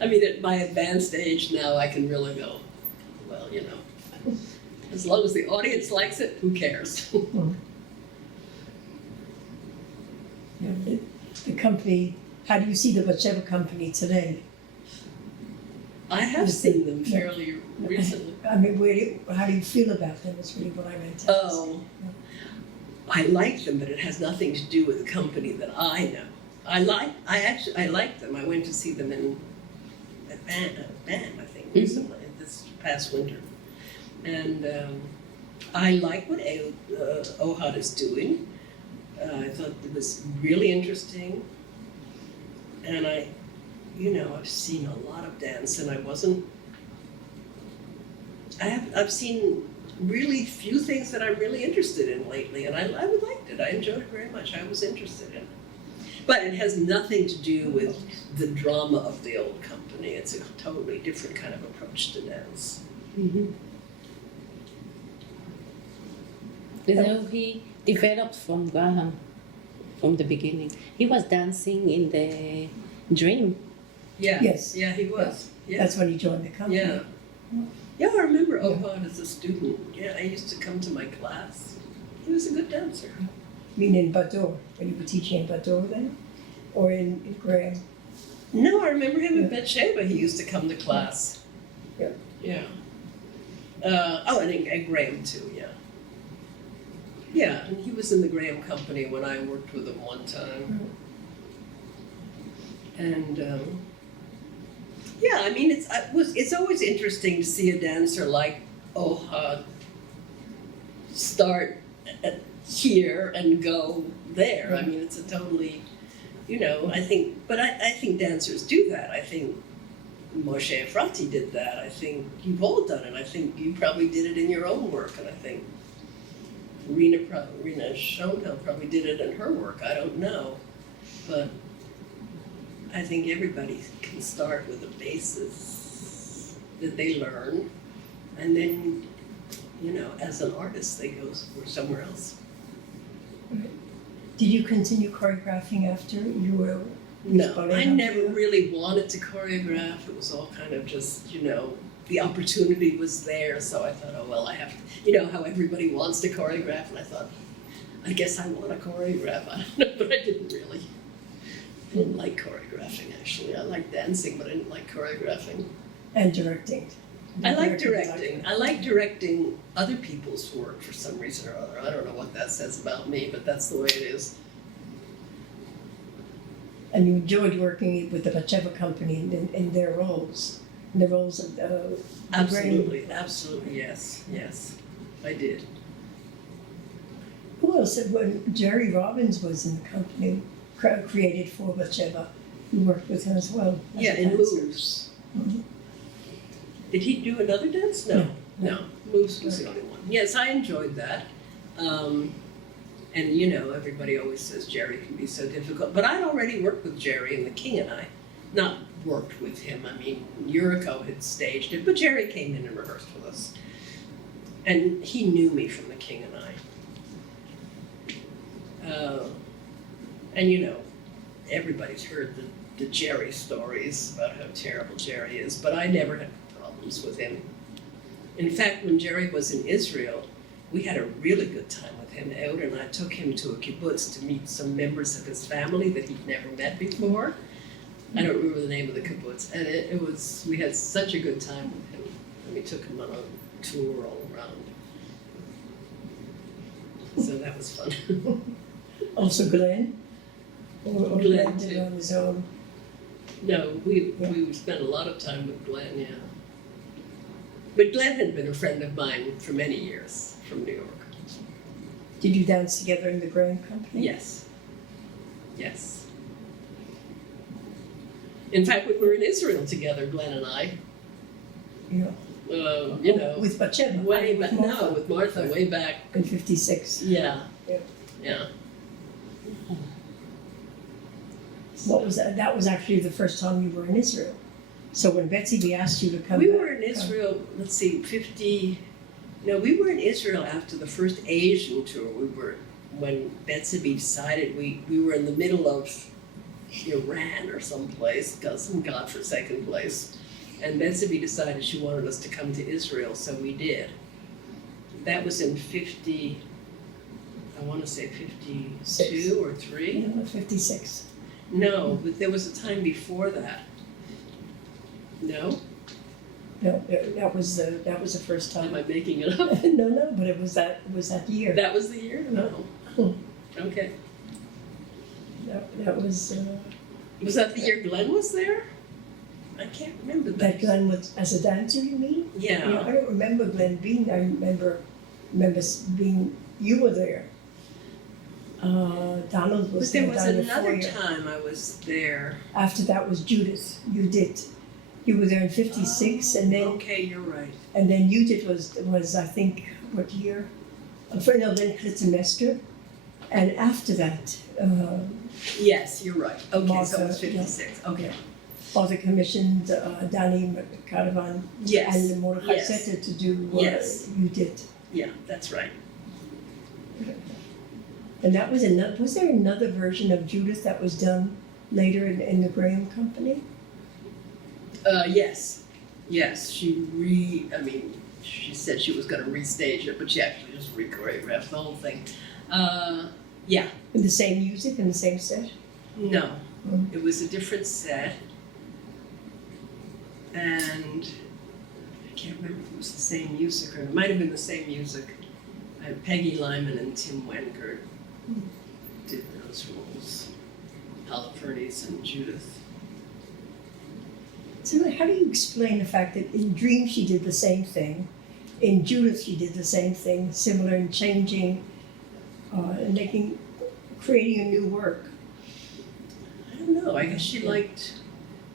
I mean, at my advanced age now, I can really go, well, you know, as long as the audience likes it, who cares? The company, how do you see the Batsheva Company today? I have seen them fairly recently. I mean, how do you feel about them is really what I meant to ask. Oh, I like them, but it has nothing to do with the company that I know. I like them. I went to see them in a band, I think, recently, this past winter. And I like what Ohad is doing. I thought it was really interesting. And I've seen a lot of dance, and I've seen really few things that I'm really interested in lately, and I liked it. I enjoyed it very much. I was interested in it. But it has nothing to do with the drama of the old company. It's a totally different kind of approach to dance. Mm-hmm. So he developed from Gráhem from the beginning. He was dancing in the Dream. Yeah. Yes. Yeah, he was. Yeah. That's when he joined the company. Yeah. Yeah, I remember Ohad as a student. Yeah, I used to come to my class. He was a good dancer. You mean in Bador, when you were teaching in Bador then? Or in Graham? No, I remember him in Batsheva. He used to come to class. Yeah. Yeah. And in Graham too, yeah. Yeah, and he was in the Graham company when I worked with him one time. And I mean, it's always interesting to see a dancer like Ohad start here and go there. I mean, it's a totally, I think dancers do that. I think Moshe Efrati did that. I think you've all done it. I think you probably did it in your own work, and I think Rena Schoenfeld probably did it in her work. I don't know, but I think everybody can start with a basis that they learn, and then, as an artist, they go somewhere else. Did you continue choreographing after you were? No, ballet I dancer? never really wanted to choreograph. It was all kind of just, the opportunity was there, so I thought, oh, well, I have to, how everybody wants to choreograph, and I thought, I guess I want to choreograph. I don't know, but I didn't really. I didn't like choreographing, actually. I liked dancing, but I didn't like choreographing. And directing. I like directing. I like directing other people's work for some reason or other. I don't know what that says about me, but that's the way it is. And you enjoyed working with the Batsheva company in their roles, in the roles of Absolutely, absolutely, yes, I did. Who else? When Jerry Robbins was in the company, created for Batsheva, you worked with him as well. As Yeah, a in dancer. Moves. Mhm. Did he do another dance? No. No. Moves was the only one. Yes, I enjoyed that. And everybody always says Jerry can be so difficult. But I'd already worked with Jerry and the King and I. Not worked with him. I mean, Yuriko had staged it, but Jerry came in and rehearsed with us. And he knew me from the King and I. And everybody's heard the Jerry stories about how terrible Jerry is, but I never had problems with him. In fact, when Jerry was in Israel, we had a really good time with him. Ehud and I took him to a kibbutz to meet some members of his family that he'd never met before. I don't remember the name of the kibbutz, and we had such a good time with him. And we took him on a tour all around. So that was fun. Also Glenn? Or Glenn, did it too. on his own? No, we spent a lot of time with Glenn, yeah. But Glenn had been a friend of mine for many years from New York. Did you dance together in the Graham company? Yes. In fact, we were in Israel together, Glenn and I. Yeah. With Batsheva? Way with back, Martha, no, with Martha, way back. in 56. Yeah. Yeah. Yeah. What was that? That was actually the first time you were in Israel. So when Betsy B asked you to come We back, were in Israel, let's see, we were in Israel after the first Asian tour. When Betsy B decided we were in the middle of Iran or someplace, some godforsaken place. And Betsy B decided she wanted us to come to Israel, so we did. That was in 50, I want to say 52 or 3. Yeah, 56. No, but there was a time before that. No? No, that was the first time. Am I making it up? No, but it was that year. That was the year? No. Okay. That was Was that the year Glenn was there? I can't remember that. that Glenn was as a dancer. You mean? Yeah. I don't remember Glenn being. I remember being. You were there. Donald was But there there. was down the another foyer. time I was there. After that was Judith. You did. You were there in 56, and then Okay, you're right. Judith was I think what year? Then Clytemnestra, and after that, Yes, you're right. Okay, so it was Martha, yeah. 56. Okay. Father commissioned Danny Caravan Yes. and Mordechai Yes. Setter to do what Yes. you did. Yeah, that's right. And that was was there another version of Judith that was done later in the Graham company? Yes. Yes, she said she was going to restage it, but she actually just re-choreographed the whole thing. Yeah. With the same music and the same set? No, Mm. it was a different set, and I can't remember if it was the same music or it might have been the same music. Peggy Lyman and Tim Wengert did those roles, Holofernes and Judith. So how do you explain the fact that in Dream she did the same thing, in Judith she did the same thing, similar in changing and creating a new work? I don't know, I guess she liked,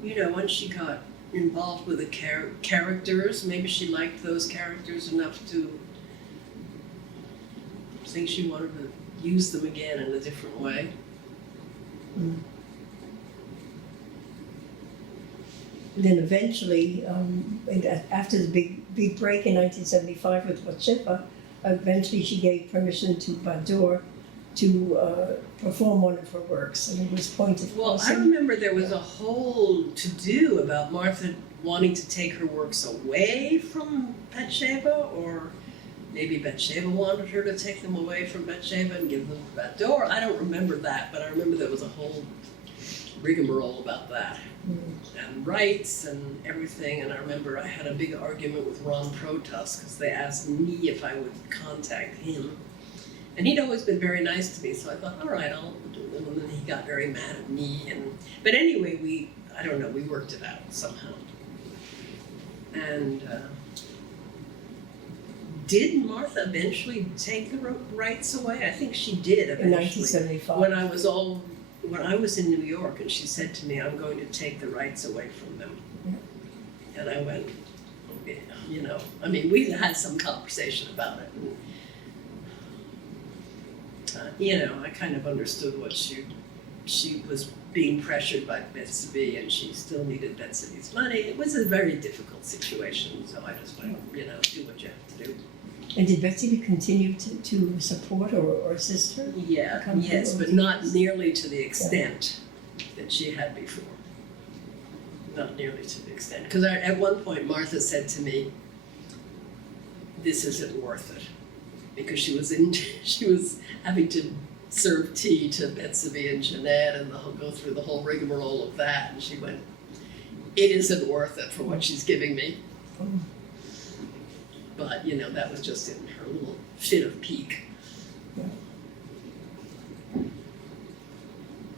once she got involved with the characters, maybe she liked those characters enough to think she wanted to use them again in a different way. Mm. Then eventually, after the big break in 1975 with Batsheva, eventually she gave permission to Badur to perform one of her works, and it was Pointed Well, I Crossing. remember there was a whole to-do about Martha wanting to take her works away from Bathsheba, or maybe Bathsheba wanted her to take them away from Bathsheba and give them to Bathsheba. I don't remember that, but I remember there was a whole rigmarole about that. And rights and everything, and I remember I had a big argument with Ron Protas because they asked me if I would contact him. And he'd always been very nice to me, so I thought, all right, I'll do them. And then he got very mad at me. But anyway, we worked it out somehow. And did Martha eventually take the rights away? I think she did In eventually. 1975. When I was in New York, and she said to me, I'm going to take the rights away from them. Yeah. And I went, okay, we had some conversation about it. And, I kind of understood what she was being pressured by Betsy, and she still needed Betsy's money. It was a very difficult situation, so I just went, do what you have to do. And did Betsy continue to support or assist her? Yeah, yes, but not nearly to the extent that she had before. Not nearly to the extent. Because at one point, Martha said to me, this isn't worth it. Because she was having to serve tea to Betsy and Jeanette and go through the whole rigmarole of that. And she went, it isn't worth it for what she's giving me. Oh. But, that was just in her little fit of pique.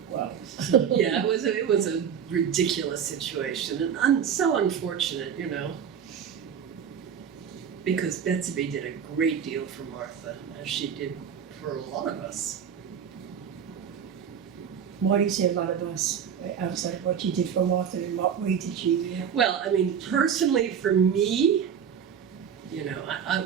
Wow. Yeah, it was a ridiculous situation and so unfortunate, because Betsy did a great deal for Martha, as she did for a lot of us. Why do you say a lot of us, outside of what she did for Martha, in what way did she? Well, personally for me,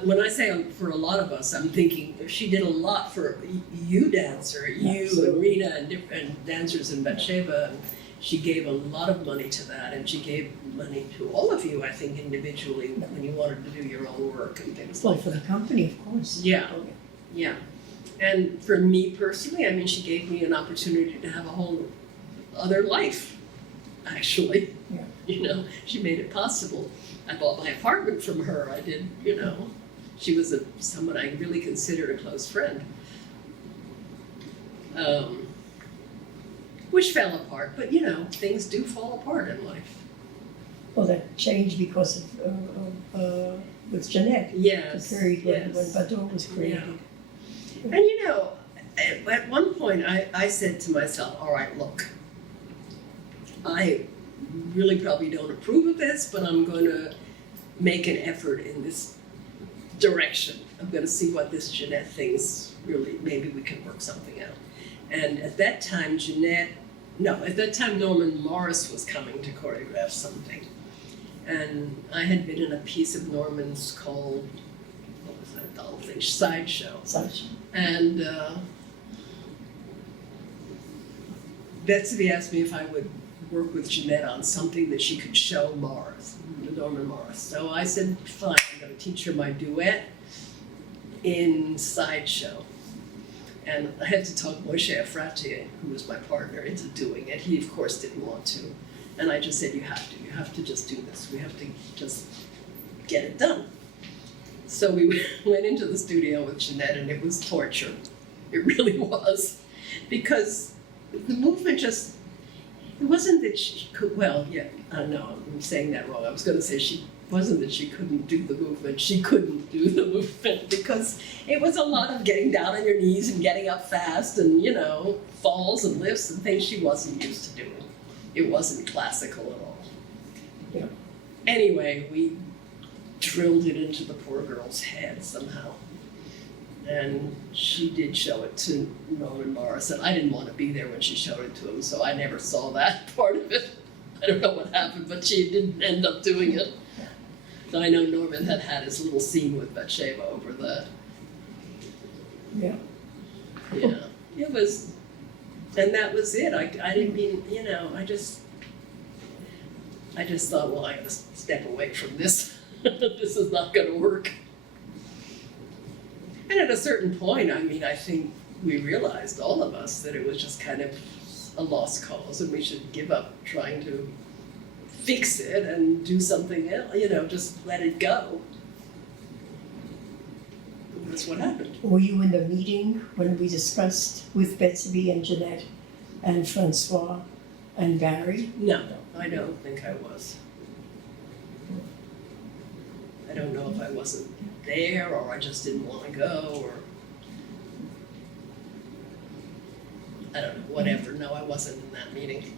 when I say for a lot of us, I'm thinking she did a lot for you, dancer, you Absolutely. and Rita and different dancers in Bathsheba. And she gave a lot of money to that, and she gave money to all of you, I think, individually when you wanted to do your own work and things Well, like for that. the company, of course. Yeah. Oh, Yeah. And for me personally, she gave me an opportunity to have a whole other life, actually. Yeah. She made it possible. I bought my apartment from her. I did, she was someone I really considered a close friend. Which fell apart, but things do fall apart in life. Well, that changed because of with Jeanette. Yes. The period when yes. Bador was created. And at one point I said to myself, all right, look, I really probably don't approve of this, but I'm going to make an effort in this direction. I'm going to see what this Jeanette thinks, really, maybe we can work something out. And at that time, Norman Morris was coming to choreograph something. And I had been in a piece of Norman's called, what was that doll thing, Sideshow. And Betsy asked me if I would work with Jeanette on something that she could show Norman Morris. So I said, fine, I'm going to teach her my duet in Sideshow. And I had to talk Moshe Efrati, who was my partner, into doing it. He, of course, didn't want to. And I just said, you have to just do this. We have to just get it done. So we went into the studio with Jeanette, and it was torture. It really was. Because the movement it wasn't that she could, I don't know, I'm saying that wrong. I was going to say wasn't that she couldn't do the movement. She couldn't do the movement because it was a lot of getting down on your knees and getting up fast and, falls and lifts and things she wasn't used to doing. It wasn't classical at all. Yeah. Anyway, we drilled it into the poor girl's head somehow. And she did show it to Norman Morris, and I didn't want to be there when she showed it to him, so I never saw that part of it. I don't know what happened, but she didn't end up doing it. So I know Norman had his little scene with Bathsheba over that. Yeah. Yeah. It was, and that was it. I didn't mean, I just thought, well, I gotta step away from this. This is not gonna work. And at a certain point, I think we realized, all of us, that it was just kind of a lost cause and we should give up trying to fix it and do something else, just let it go. And that's what happened. Were you in the meeting when we discussed with Betsy and Jeanette and Francois and Barry? No, I don't think I was. I don't know if I wasn't there or I just didn't want to go or I don't know, whatever. No, I wasn't in that meeting.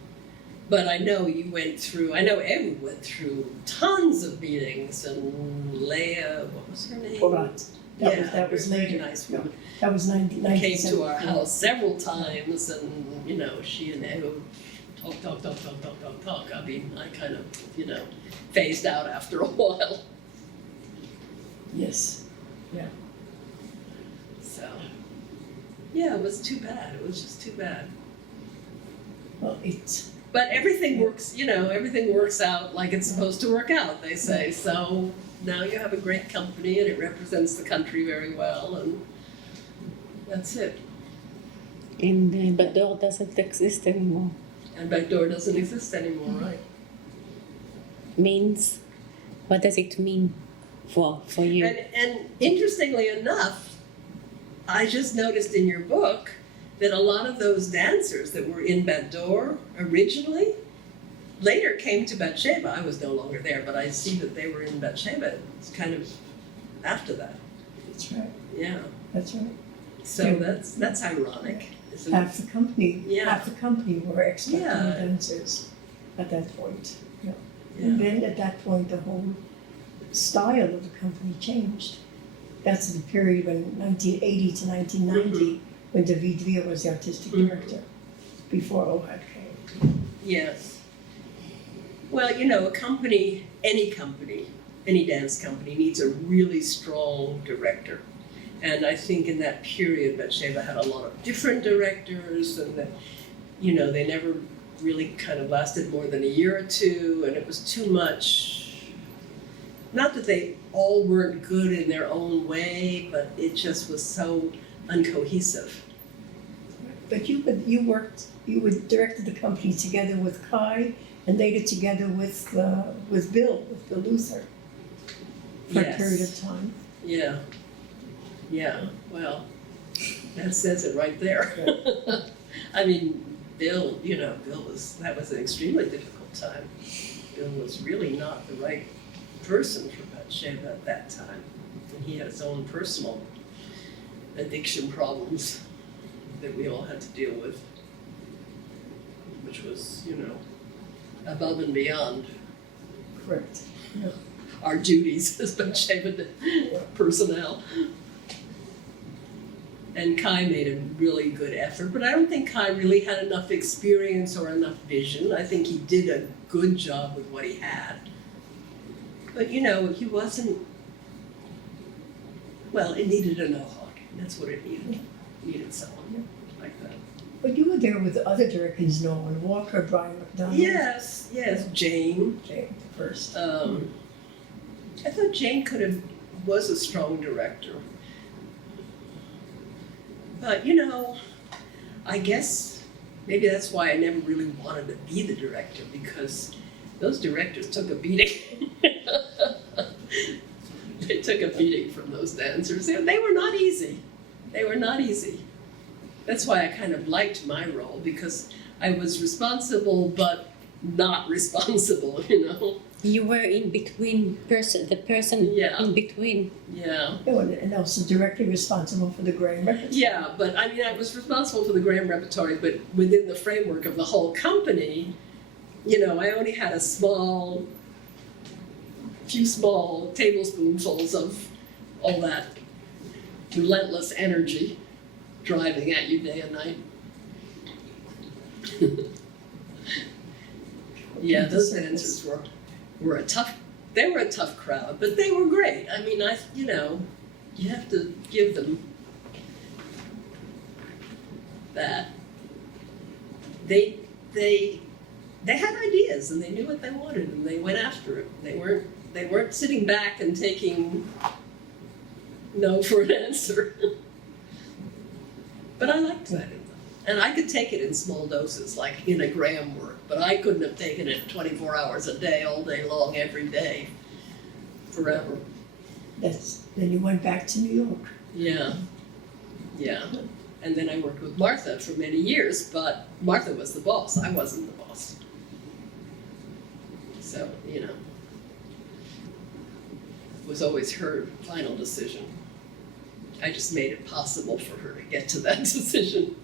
But I know I know Evan went through tons of meetings and Leah, what was her name? Mora. That was very later. nice woman. That was 1974. Came to our house several times and, she and Evan talk. I mean, I kind of, phased out after a while. Yes. So, yeah, it was too bad. It was just too bad. Well, But everything works, everything works out like it's supposed to work out, they say. So now you have a great company and it represents the country very well and that's it. And Backdoor doesn't exist anymore. And Backdoor doesn't exist anymore, right? Means, what does it mean for you? And interestingly enough, I just noticed in your book that a lot of those dancers that were in Backdoor originally later came to Bathsheba. I was no longer there, but I see that they were in Bathsheba. It's kind of after that. That's right. Yeah. That's right. So Yeah. that's ironic. Isn't Half it? the company. Yeah. Half the company were expecting Yeah. dancers at that point. Yeah. Yeah. And then at that point, the whole style of the company changed. That's the period when 1980 to 1990, when David Weir was the artistic director, before OHAD came. Yes. Well, a company, any dance company needs a really strong director. And I think in that period, Bathsheba had a lot of different directors and that, they never really kind of lasted more than a year or two and it was too much. Not that they all weren't good in their own way, but it just was so uncohesive. But you directed the company together with Kai, and later together with Bill Luther, for a Yes. period of time. Yeah. Yeah. Well, that says it right there. I mean, Bill, that was an extremely difficult time. Bill was really not the right person for Bathsheba at that time. And he had his own personal addiction problems that we all had to deal with, which was, above and beyond Correct. Yeah. our duties as Bathsheba personnel. And Kai made a really good effort, but I don't think Kai really had enough experience or enough vision. I think he did a good job with what he had. But he wasn't, well, it needed a know-how. That's what it needed. It needed someone like that. But you were there with the other directors, Norman Walker, Brian McDonald. Yes, Jane. Jane first. I thought Jane was a strong director. But, I guess maybe that's why I never really wanted to be the director, because those directors took a beating. They took a beating from those dancers. They were not easy. That's why I kind of liked my role, because I was responsible but not responsible, You were in between the person Yeah. in between. Yeah. And also directly responsible for the Gray records. Yeah, but I mean, I was responsible for the Graham repertory, but within the framework of the whole company, I only had a few small tablespoonfuls of all that relentless energy driving at you day and night. Yeah, those dancers were a tough crowd, but they were great. I mean, you have to give them that. They had ideas and they knew what they wanted and they went after it. They weren't sitting back and taking no for an answer. But I liked that in them. And I could take it in small doses, like in a Graham work, but I couldn't have taken it 24 hours a day, all day long, every day, forever. Then you went back to New York. Yeah. Yeah. And then I worked with Martha for many years, but Martha was the boss. I wasn't the boss. So, it was always her final decision. I just made it possible for her to get to that decision.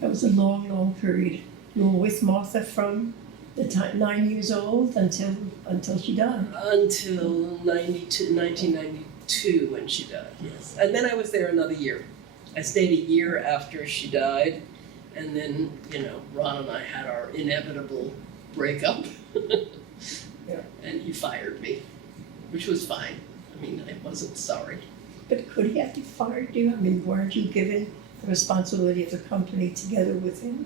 That was a long, long period. You were with Martha from the time 9 years old until she died. Until 1992 when she died, yes. And then I was there another year. I stayed a year after she died, and then, Ron and I had our inevitable breakup. Yeah. And he fired me, which was fine. I mean, I wasn't sorry. But could he have fired you? I mean, weren't you given the responsibility of the company together with him?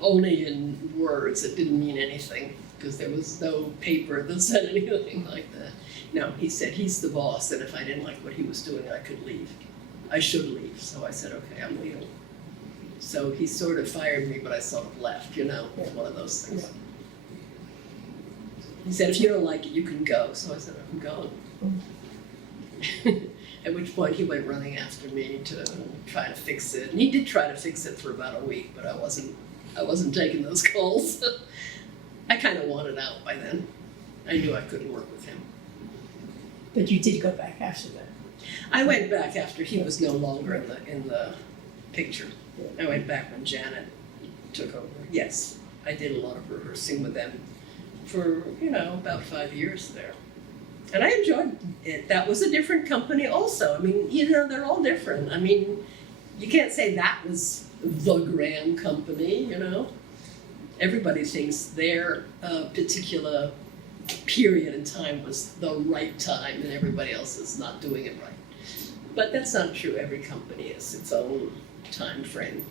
Only in words. It didn't mean anything, because there was no paper that said anything like that. No, he said he's the boss, and if I didn't like what he was doing, I could leave. I should leave. So I said, okay, I'm leaving. So he sort of fired me, but I sort of left, one of those things. Yeah. He said, if you don't like it, you can go. So I said, I'm going. At which point he went running after me to try to fix it. And he did try to fix it for about a week, but I wasn't taking those calls. I kind of wanted out by then. I knew I couldn't work with him. But you did go back after that. I went back after he was no longer in the picture. I went back when Janet took over. Yes, I did a lot of rehearsing with them for, about 5 years there. And I enjoyed it. That was a different company also. I mean, they're all different. I mean, you can't say that was the Graham company, Everybody thinks their particular period in time was the right time and everybody else is not doing it right. But that's not true. Every company is its own time frame.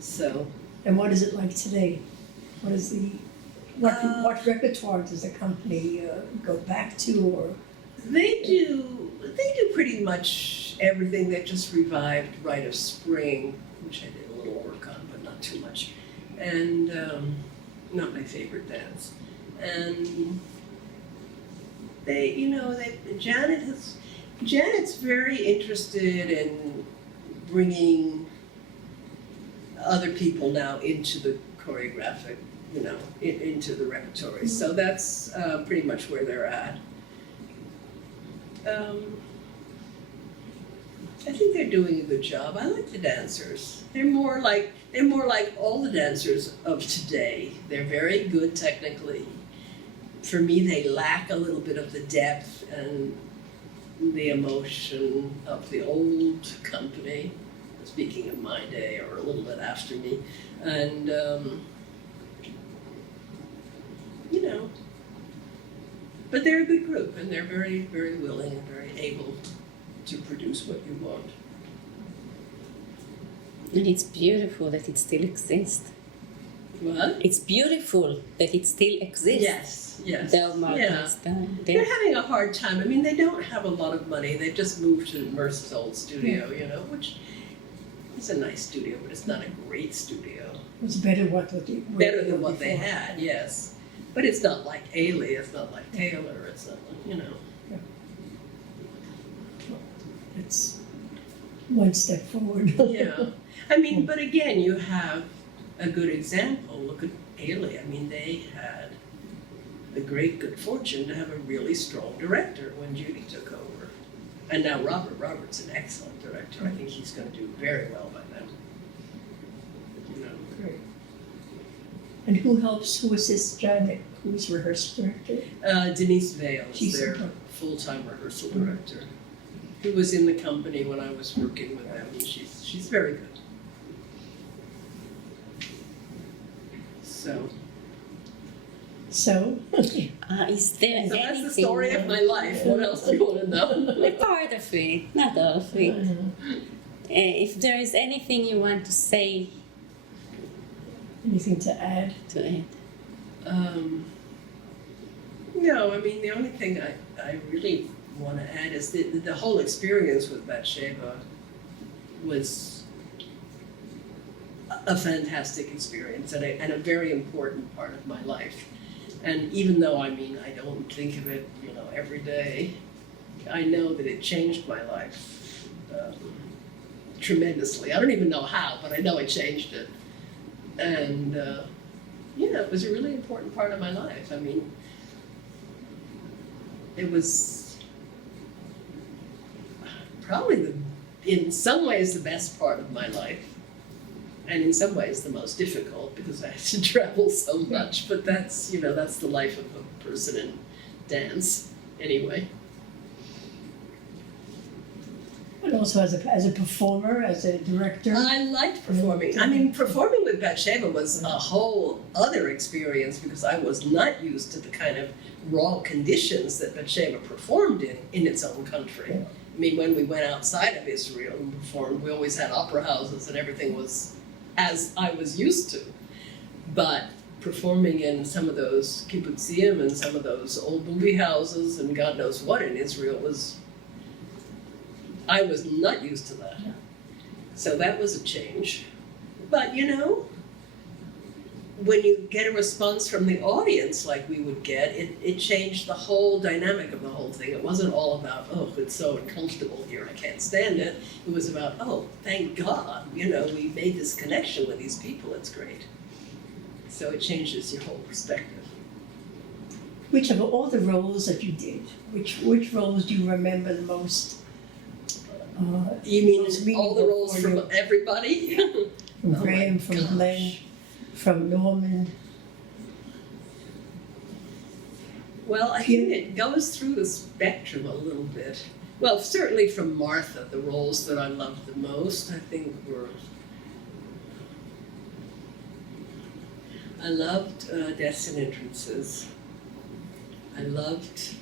So. And what is it like today? What repertoire does the company go back to, or? They do pretty much everything. They just revived Rite of Spring, which I did a little work on, but not too much. And not my favorite dance. And Janet's very interested in bringing other people now into the choreographic, into the repertory. So that's pretty much where they're at. I think they're doing a good job. I like the dancers. They're more like all the dancers of today. They're very good technically. For me, they lack a little bit of the depth and the emotion of the old company. Speaking of my day, or a little bit after me, and but they're a good group, and they're very, very willing and very able to produce what you want. And it's beautiful that it still exists. What? It's beautiful that it still exists. Yes. They're having a hard time. I mean, they don't have a lot of money. They just moved to Mercer's old studio, which is a nice studio, but it's not a great studio. It's better than what they had, yes. But it's not like Ailey, it's not like Taylor, it's not like, Yeah. It's one step forward. Yeah. I mean, but again, you have a good example. Look at Ailey. I mean, they had the great good fortune to have a really strong director when Judy took over. And now Robert's an excellent director. I think he's going to do very well by then. Great. And who assists Janet? Who's rehearsal director? Denise Vale is She's their full-time rehearsal director. Who was in the company when I was working with them. And she's very good. So, is there anything? That's the story of my life. What else do you want to know? A part of it, not all of it. If there is anything you want to say, anything to add? to it. No, I mean, the only thing I really want to add is that the whole experience with Bathsheba was a fantastic experience and a very important part of my life. And even though, I mean, I don't think of it, you know, every day, I know that it changed my life tremendously. I don't even know how, but I know it changed it. And, yeah, it was a really important part of my life. I mean, it was probably in some ways the best part of my life, and in some ways the most difficult because I had to travel so much. But that's, you know, that's the life of a person in dance, anyway. And also as a performer, as a director. I liked performing. I mean, performing with Bathsheba was a whole other experience because I was not used to the kind of raw conditions that Bathsheba performed in its own country. Yeah. I mean, when we went outside of Israel and performed, we always had opera houses and everything was as I was used to. But performing in some of those kibbutzim and some of those old movie houses and God knows what in Israel I was not used to that. So that was a change. But, you know, when you get a response from the audience like we would get, it changed the whole dynamic of the whole thing. It wasn't all about, oh, it's so uncomfortable here, I can't stand it. It was about, oh, thank God, you know, we made this connection with these people, it's great. So it changes your whole perspective. Which of all the roles that you did, which roles do you remember the most? You mean most all the roles meaningful from everybody? From Oh Graham, my from gosh. Glenn, from Norman? Well, I think it goes through the spectrum a little bit. Well, certainly from Martha, the roles that I loved the most, I think were... I loved Deaths and Entrances. I loved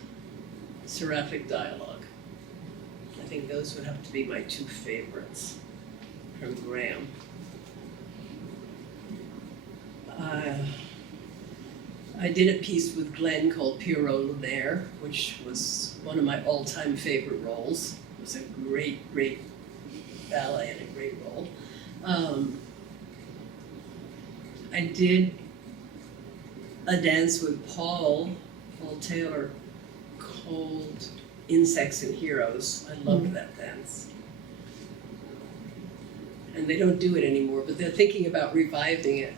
Seraphic Dialogue. I think those would have to be my two favorites from Gráhamh. I did a piece with Glenn called Pierrot Lunaire, which was one of my all-time favorite roles. It was a great, great ballet and a great role. I did a dance with Paul Taylor called Insects and Heroes. I loved that dance. And they don't do it anymore, but they're thinking about reviving it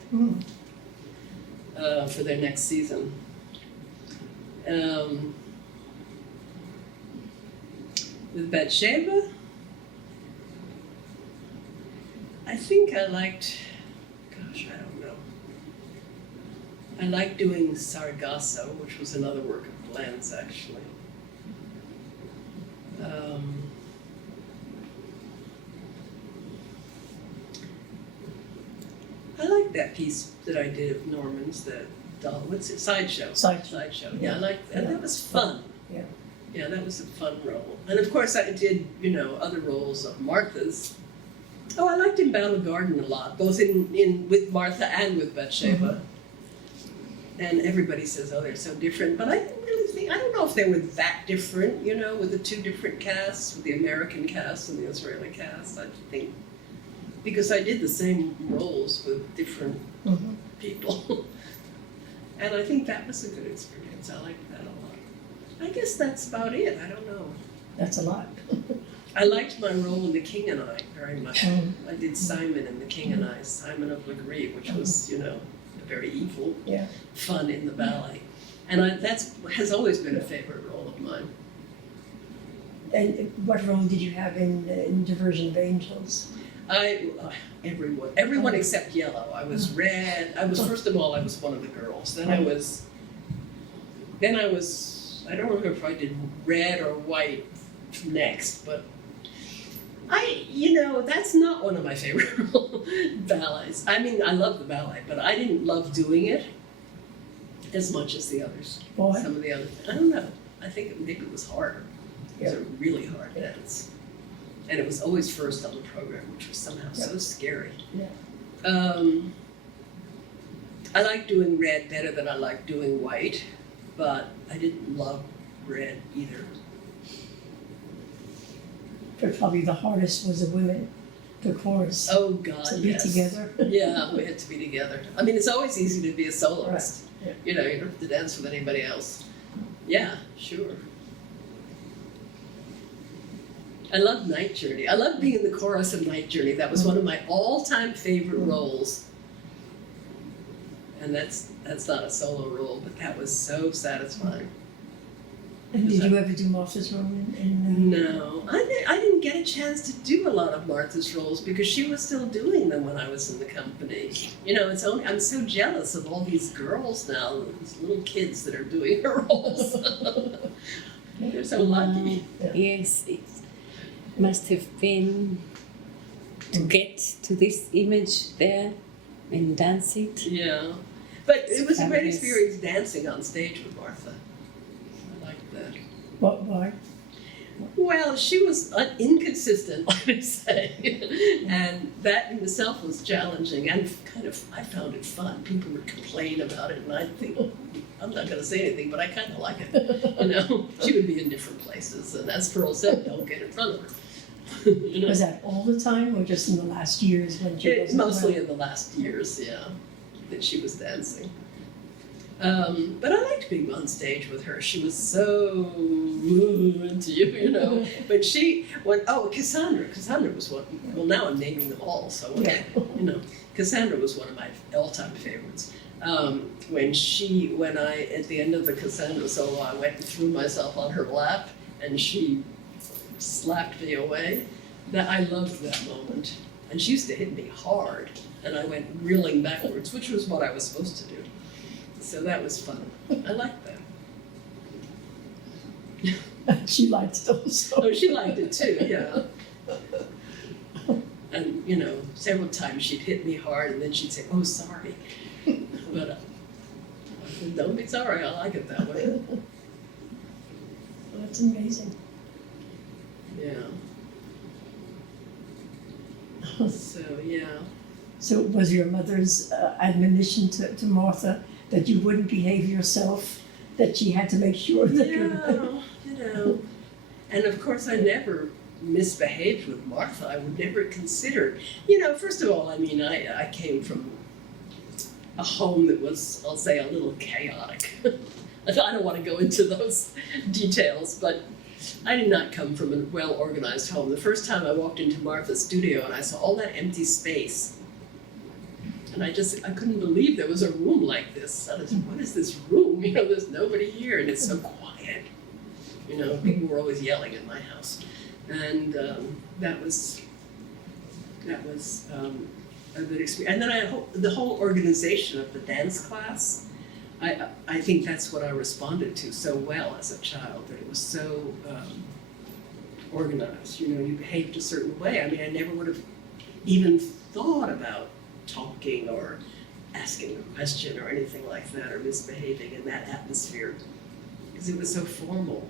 for their next season. With Bathsheba, I think I liked, gosh, I don't know. I liked doing Sargasso, which was another work of Glenn's, actually. I like that piece that I did of Norman's, what's it, Sideshow. Sideshow, yeah, I liked that. That was fun. Yeah. Yeah, that was a fun role. And of course I did, you know, other roles of Martha's. Oh, I liked In Battle Garden a lot, both with Martha and with Bathsheba. And everybody says, oh, they're so different, but I don't know if they were that different, you know, with the two different casts, with the American cast and the Israeli cast. I think, because I did the same roles with different people. And I think that was a good experience. I liked that a lot. I guess that's about it. I don't know. That's a lot. I liked my role in The King and I very much. I did Simon in The King and I, Simon of Legree, which was, you know, very evil fun in the ballet. And that has always been a favorite role of mine. And what role did you have in Diversion of Angels? Everyone except Yellow. I was Red. First of all, I was one of the girls. Then I was, I don't remember if I did Red or White next, but that's not one of my favorite ballets. I mean, I love the ballet, but I didn't love doing it as much as the others. Why? Some of the others. I don't know. I think maybe it was harder. It was a really hard dance. And it was always first on the program, which was somehow so scary. Yeah. I like doing Red better than I like doing White. but I didn't love red either. But probably the hardest was the women, the chorus, Oh God, to be yes. together. Yeah, we had to be together. I mean, it's always easy to be a soloist. Yeah. You know, you don't have to dance with anybody else. Yeah, sure. I love Night Journey. I love being in the chorus of Night Journey. That was one of my all-time favorite roles. And that's not a solo role, but that was so satisfying. And did you ever do Martha's role in No, I didn't get a chance to do a lot of Martha's roles because she was still doing them when I was in the company. You know, I'm so jealous of all these girls now, these little kids that are doing her roles. They're so lucky. Yes, it must have been to get to this image there and dance it. Yeah, but it was a great Fabulous. experience dancing on stage with Martha. I liked that. Why? Well, she was inconsistent, let me say, and that in itself was challenging and I found it fun. People would complain about it, and I'd think, I'm not going to say anything, but I kind of like it. You know, she would be in different places, and as Pearl said, don't get in front of her. You know? Was that all the time, or just in the last years when she wasn't Mostly well? in the last years, yeah, that she was dancing. But I liked being on stage with her. She was so into you, you know. But Cassandra was one. Well, now I'm naming them all, so Yeah. you know, Cassandra was one of my all-time favorites. When I at the end of the Cassandra solo, I went and threw myself on her lap, and she slapped me away. That I loved that moment, and she used to hit me hard, and I went reeling backwards, which was what I was supposed to do. So that was fun. I liked that. She liked it also. Oh, she liked it too, yeah. And, you know, several times she'd hit me hard and then she'd say, oh, sorry. But I said, don't be sorry, I like it that way. Well, that's amazing. Yeah. So, yeah. So was your mother's admonition to Martha that you wouldn't behave yourself, that she had to make sure that Yeah, you know. And of course, I never misbehaved with Martha. I would never consider, you know, first of all, I mean, I came from a home that was, I'll say, a little chaotic. I don't want to go into those details, but I did not come from a well-organized home. The first time I walked into Martha's studio and I saw all that empty space, and I couldn't believe there was a room like this. I was, what is this room? You know, there's nobody here, and it's so quiet. You know, people were always yelling in my house, and that was a good experience. And then the whole organization of the dance class. I think that's what I responded to so well as a child, that it was so organized. You know, you behaved a certain way. I mean, I never would have even thought about talking or asking a question or anything like that, or misbehaving in that atmosphere, because it was so formal.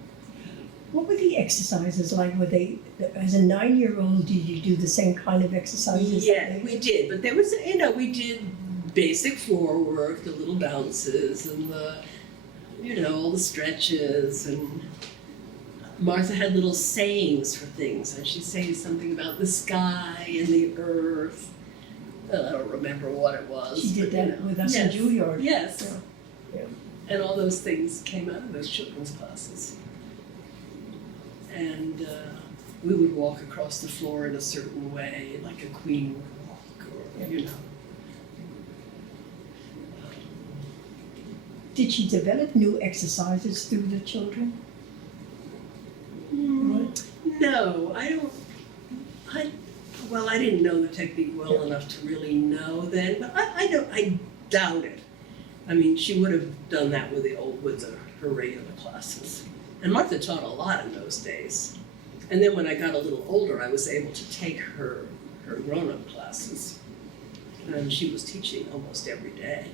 What were the exercises like? Were they, as a 9-year-old, did you do the same kind of exercises? Yeah, we did, but there was, you know, we did basic floor work, the little bounces, and the, you know, all the stretches, and Martha had little sayings for things, and she'd say something about the sky and the earth. I don't remember what it was. She did but, you that know, with us yes, in Juilliard. Yes. Yeah. And all those things came out of those children's classes. And we would walk across the floor in a certain way, like a queen would walk, or, you know. Did she develop new exercises through the children? No, I don't. I didn't know the technique well enough to really know then, but I doubt it. I mean, she would have done that with her regular classes. And Martha taught a lot in those days. And then when I got a little older, I was able to take her grown-up classes. And she was teaching almost every day,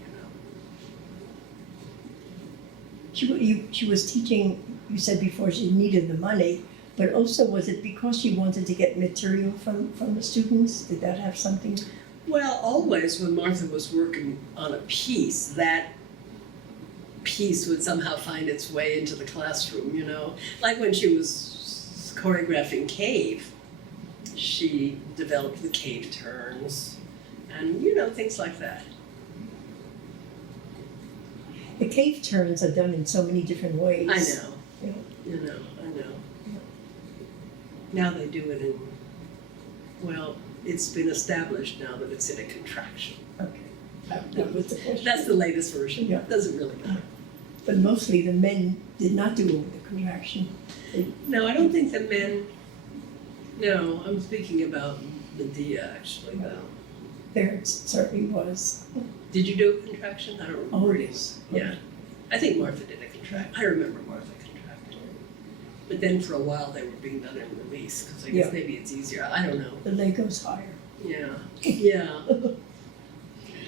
you know. She was teaching, you said before she needed the money, but also was it because she wanted to get material from the students? Did that have something? Well, always when Martha was working on a piece, that piece would somehow find its way into the classroom, you know. Like when she was choreographing Cave, she developed the cave turns and, you know, things like that. The cave turns are done in so many different ways. I know. Yeah. You know, I know. Now they do it in, well, it's been established now that it's in a contraction. Okay. That was the question. That's the latest version. Yeah. Doesn't really matter. But mostly the men did not do it with the contraction. No, I don't think the men, no, I'm speaking about Medea actually though. There it certainly was. Did you do a contraction? I don't remember. Otis. Yeah. I think Martha did a contract. I remember Martha contracting. But then for a while they were being done in release because I guess Yeah. maybe it's easier. I don't know. The leg goes higher. Yeah. Yeah.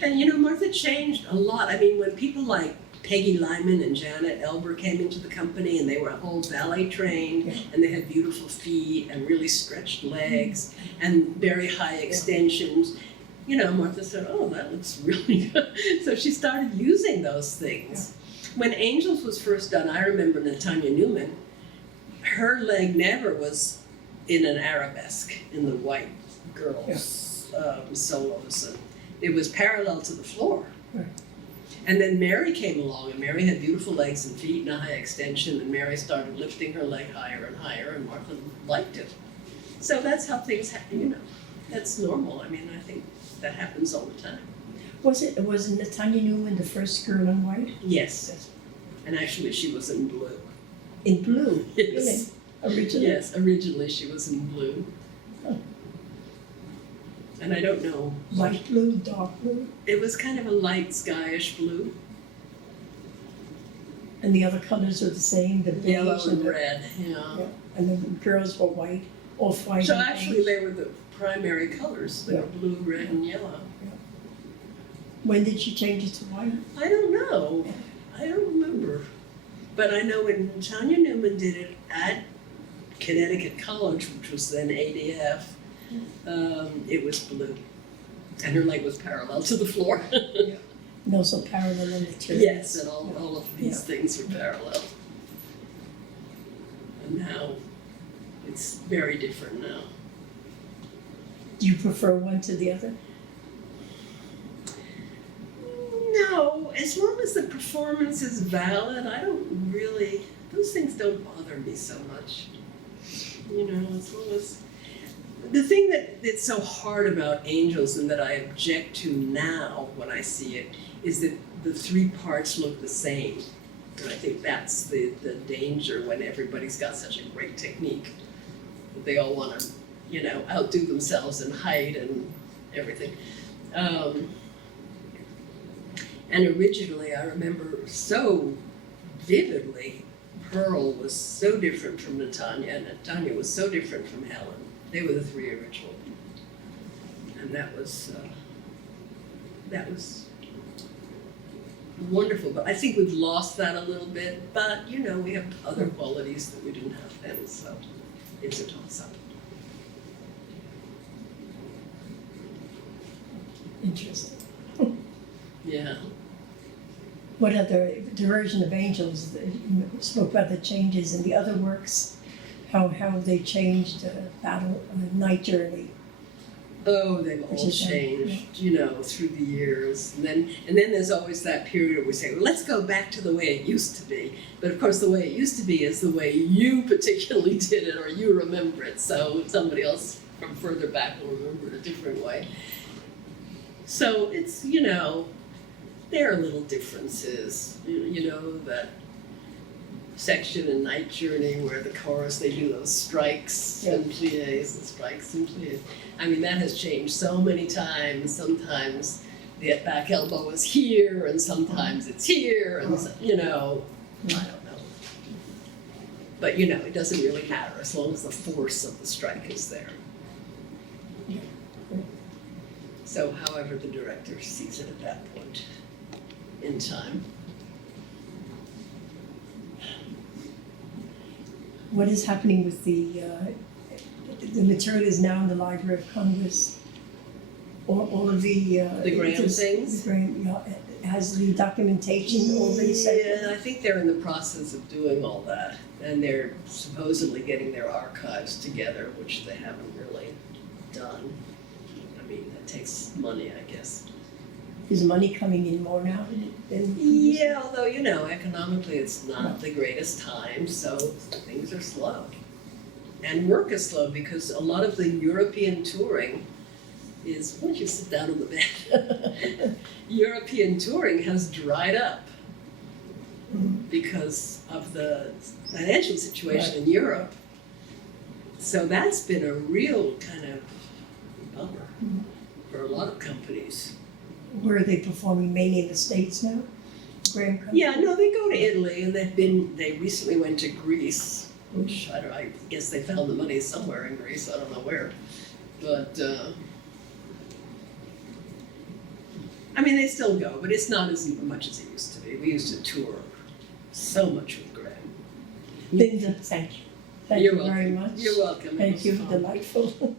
And you know, Martha changed a lot. I mean, when people like Peggy Lyman and Janet Elber came into the company and they were all ballet trained and they had beautiful feet and really stretched legs and very high extensions. You know, Martha said, oh, that looks really good. So she started using those things. When Angels was first done, I remember Natanya Newman, her leg never was in an arabesque in the white girls' solos. And it was parallel to the floor. Right. And then Mary came along, and Mary had beautiful legs and feet and a high extension, and Mary started lifting her leg higher and higher, and Martha liked it. So that's how things happen, you know. That's normal. I mean, I think that happens all the time. Was Natanya Newman the first girl in white? Yes. And actually, she was in blue. In blue? Yes. Really? Originally? Yes, originally she was in blue. Oh. And I don't know. Light blue, dark blue? It was kind of a light skyish blue. And the other colors are the same, the beige Yellow and the red, yeah. Yeah. And the girls were white, off-white. So and actually beige. they were the primary colors. They Yeah. were blue, red, and yellow. When did she change it to white? I don't know. I don't remember. But I know when Tanya Newman did it at Connecticut College, which was then ADF, it was blue. And her leg was parallel to the floor. And also parallel in the turns. Yes, and all of these Yeah. things were parallel. And now it's very different now. Do you prefer one to the other? No, as long as the performance is valid, I don't really, those things don't bother me so much. You know, as long as, the thing that's so hard about Angels and that I object to now when I see it is that the three parts look the same. And I think that's the danger when everybody's got such a great technique. That they all want to, you know, outdo themselves in height and everything. And originally, I remember so vividly, Pearl was so different from Natanya, and Natanya was so different from Helen. They were the three original. And that was wonderful. But I think we've lost that a little bit. But, you know, we have other qualities that we didn't have then, so it's a toss-up. Interesting. Yeah. What other, the version of Angels, you spoke about the changes in the other works, how they changed Battle, Night Journey. Oh, they've all Which is, changed, you know, through the years. And then there's always that period where we say, well, let's go back to the way it used to be. But of course, the way it used to be is the way you particularly did it or you remember it. So somebody else from further back will remember it a different way. So it's, you know, there are little differences. You know, that section in Night Journey where the chorus, they do those strikes and pliés and strikes and pliés. I mean, that has changed so many times. Sometimes the back elbow is here and sometimes it's here and, you know, I don't know. But, you know, it doesn't really matter as long as the force of the strike is there. So however the director sees it at that point in time. What is happening with the material is now in the Library of Congress. All of the The Gráhem things? The Gráhem, has the documentation all been set? Yeah, I think they're in the process of doing all that, and they're supposedly getting their archives together, which they haven't really done. I mean, that takes money, I guess. Is money coming in more now than previously? Yeah, although, you know, economically it's not the greatest time, so things are slow. And work is slow because a lot of the European touring is, why don't you sit down on the bed? European touring has dried up because of the financial situation in Europe. So that's been a real kind of bummer for a lot of companies. Where are they performing? Mainly in the States now? Graham Company? Yeah, no, they go to Italy, and they recently went to Greece, which I guess they found the money somewhere in Greece, I don't know where. But, I mean, they still go, but it's not as much as it used to be. We used to tour so much with Graham. Linda, thank you. Thank You're you very welcome. much. You're welcome. It Thank was you, fun. delightful.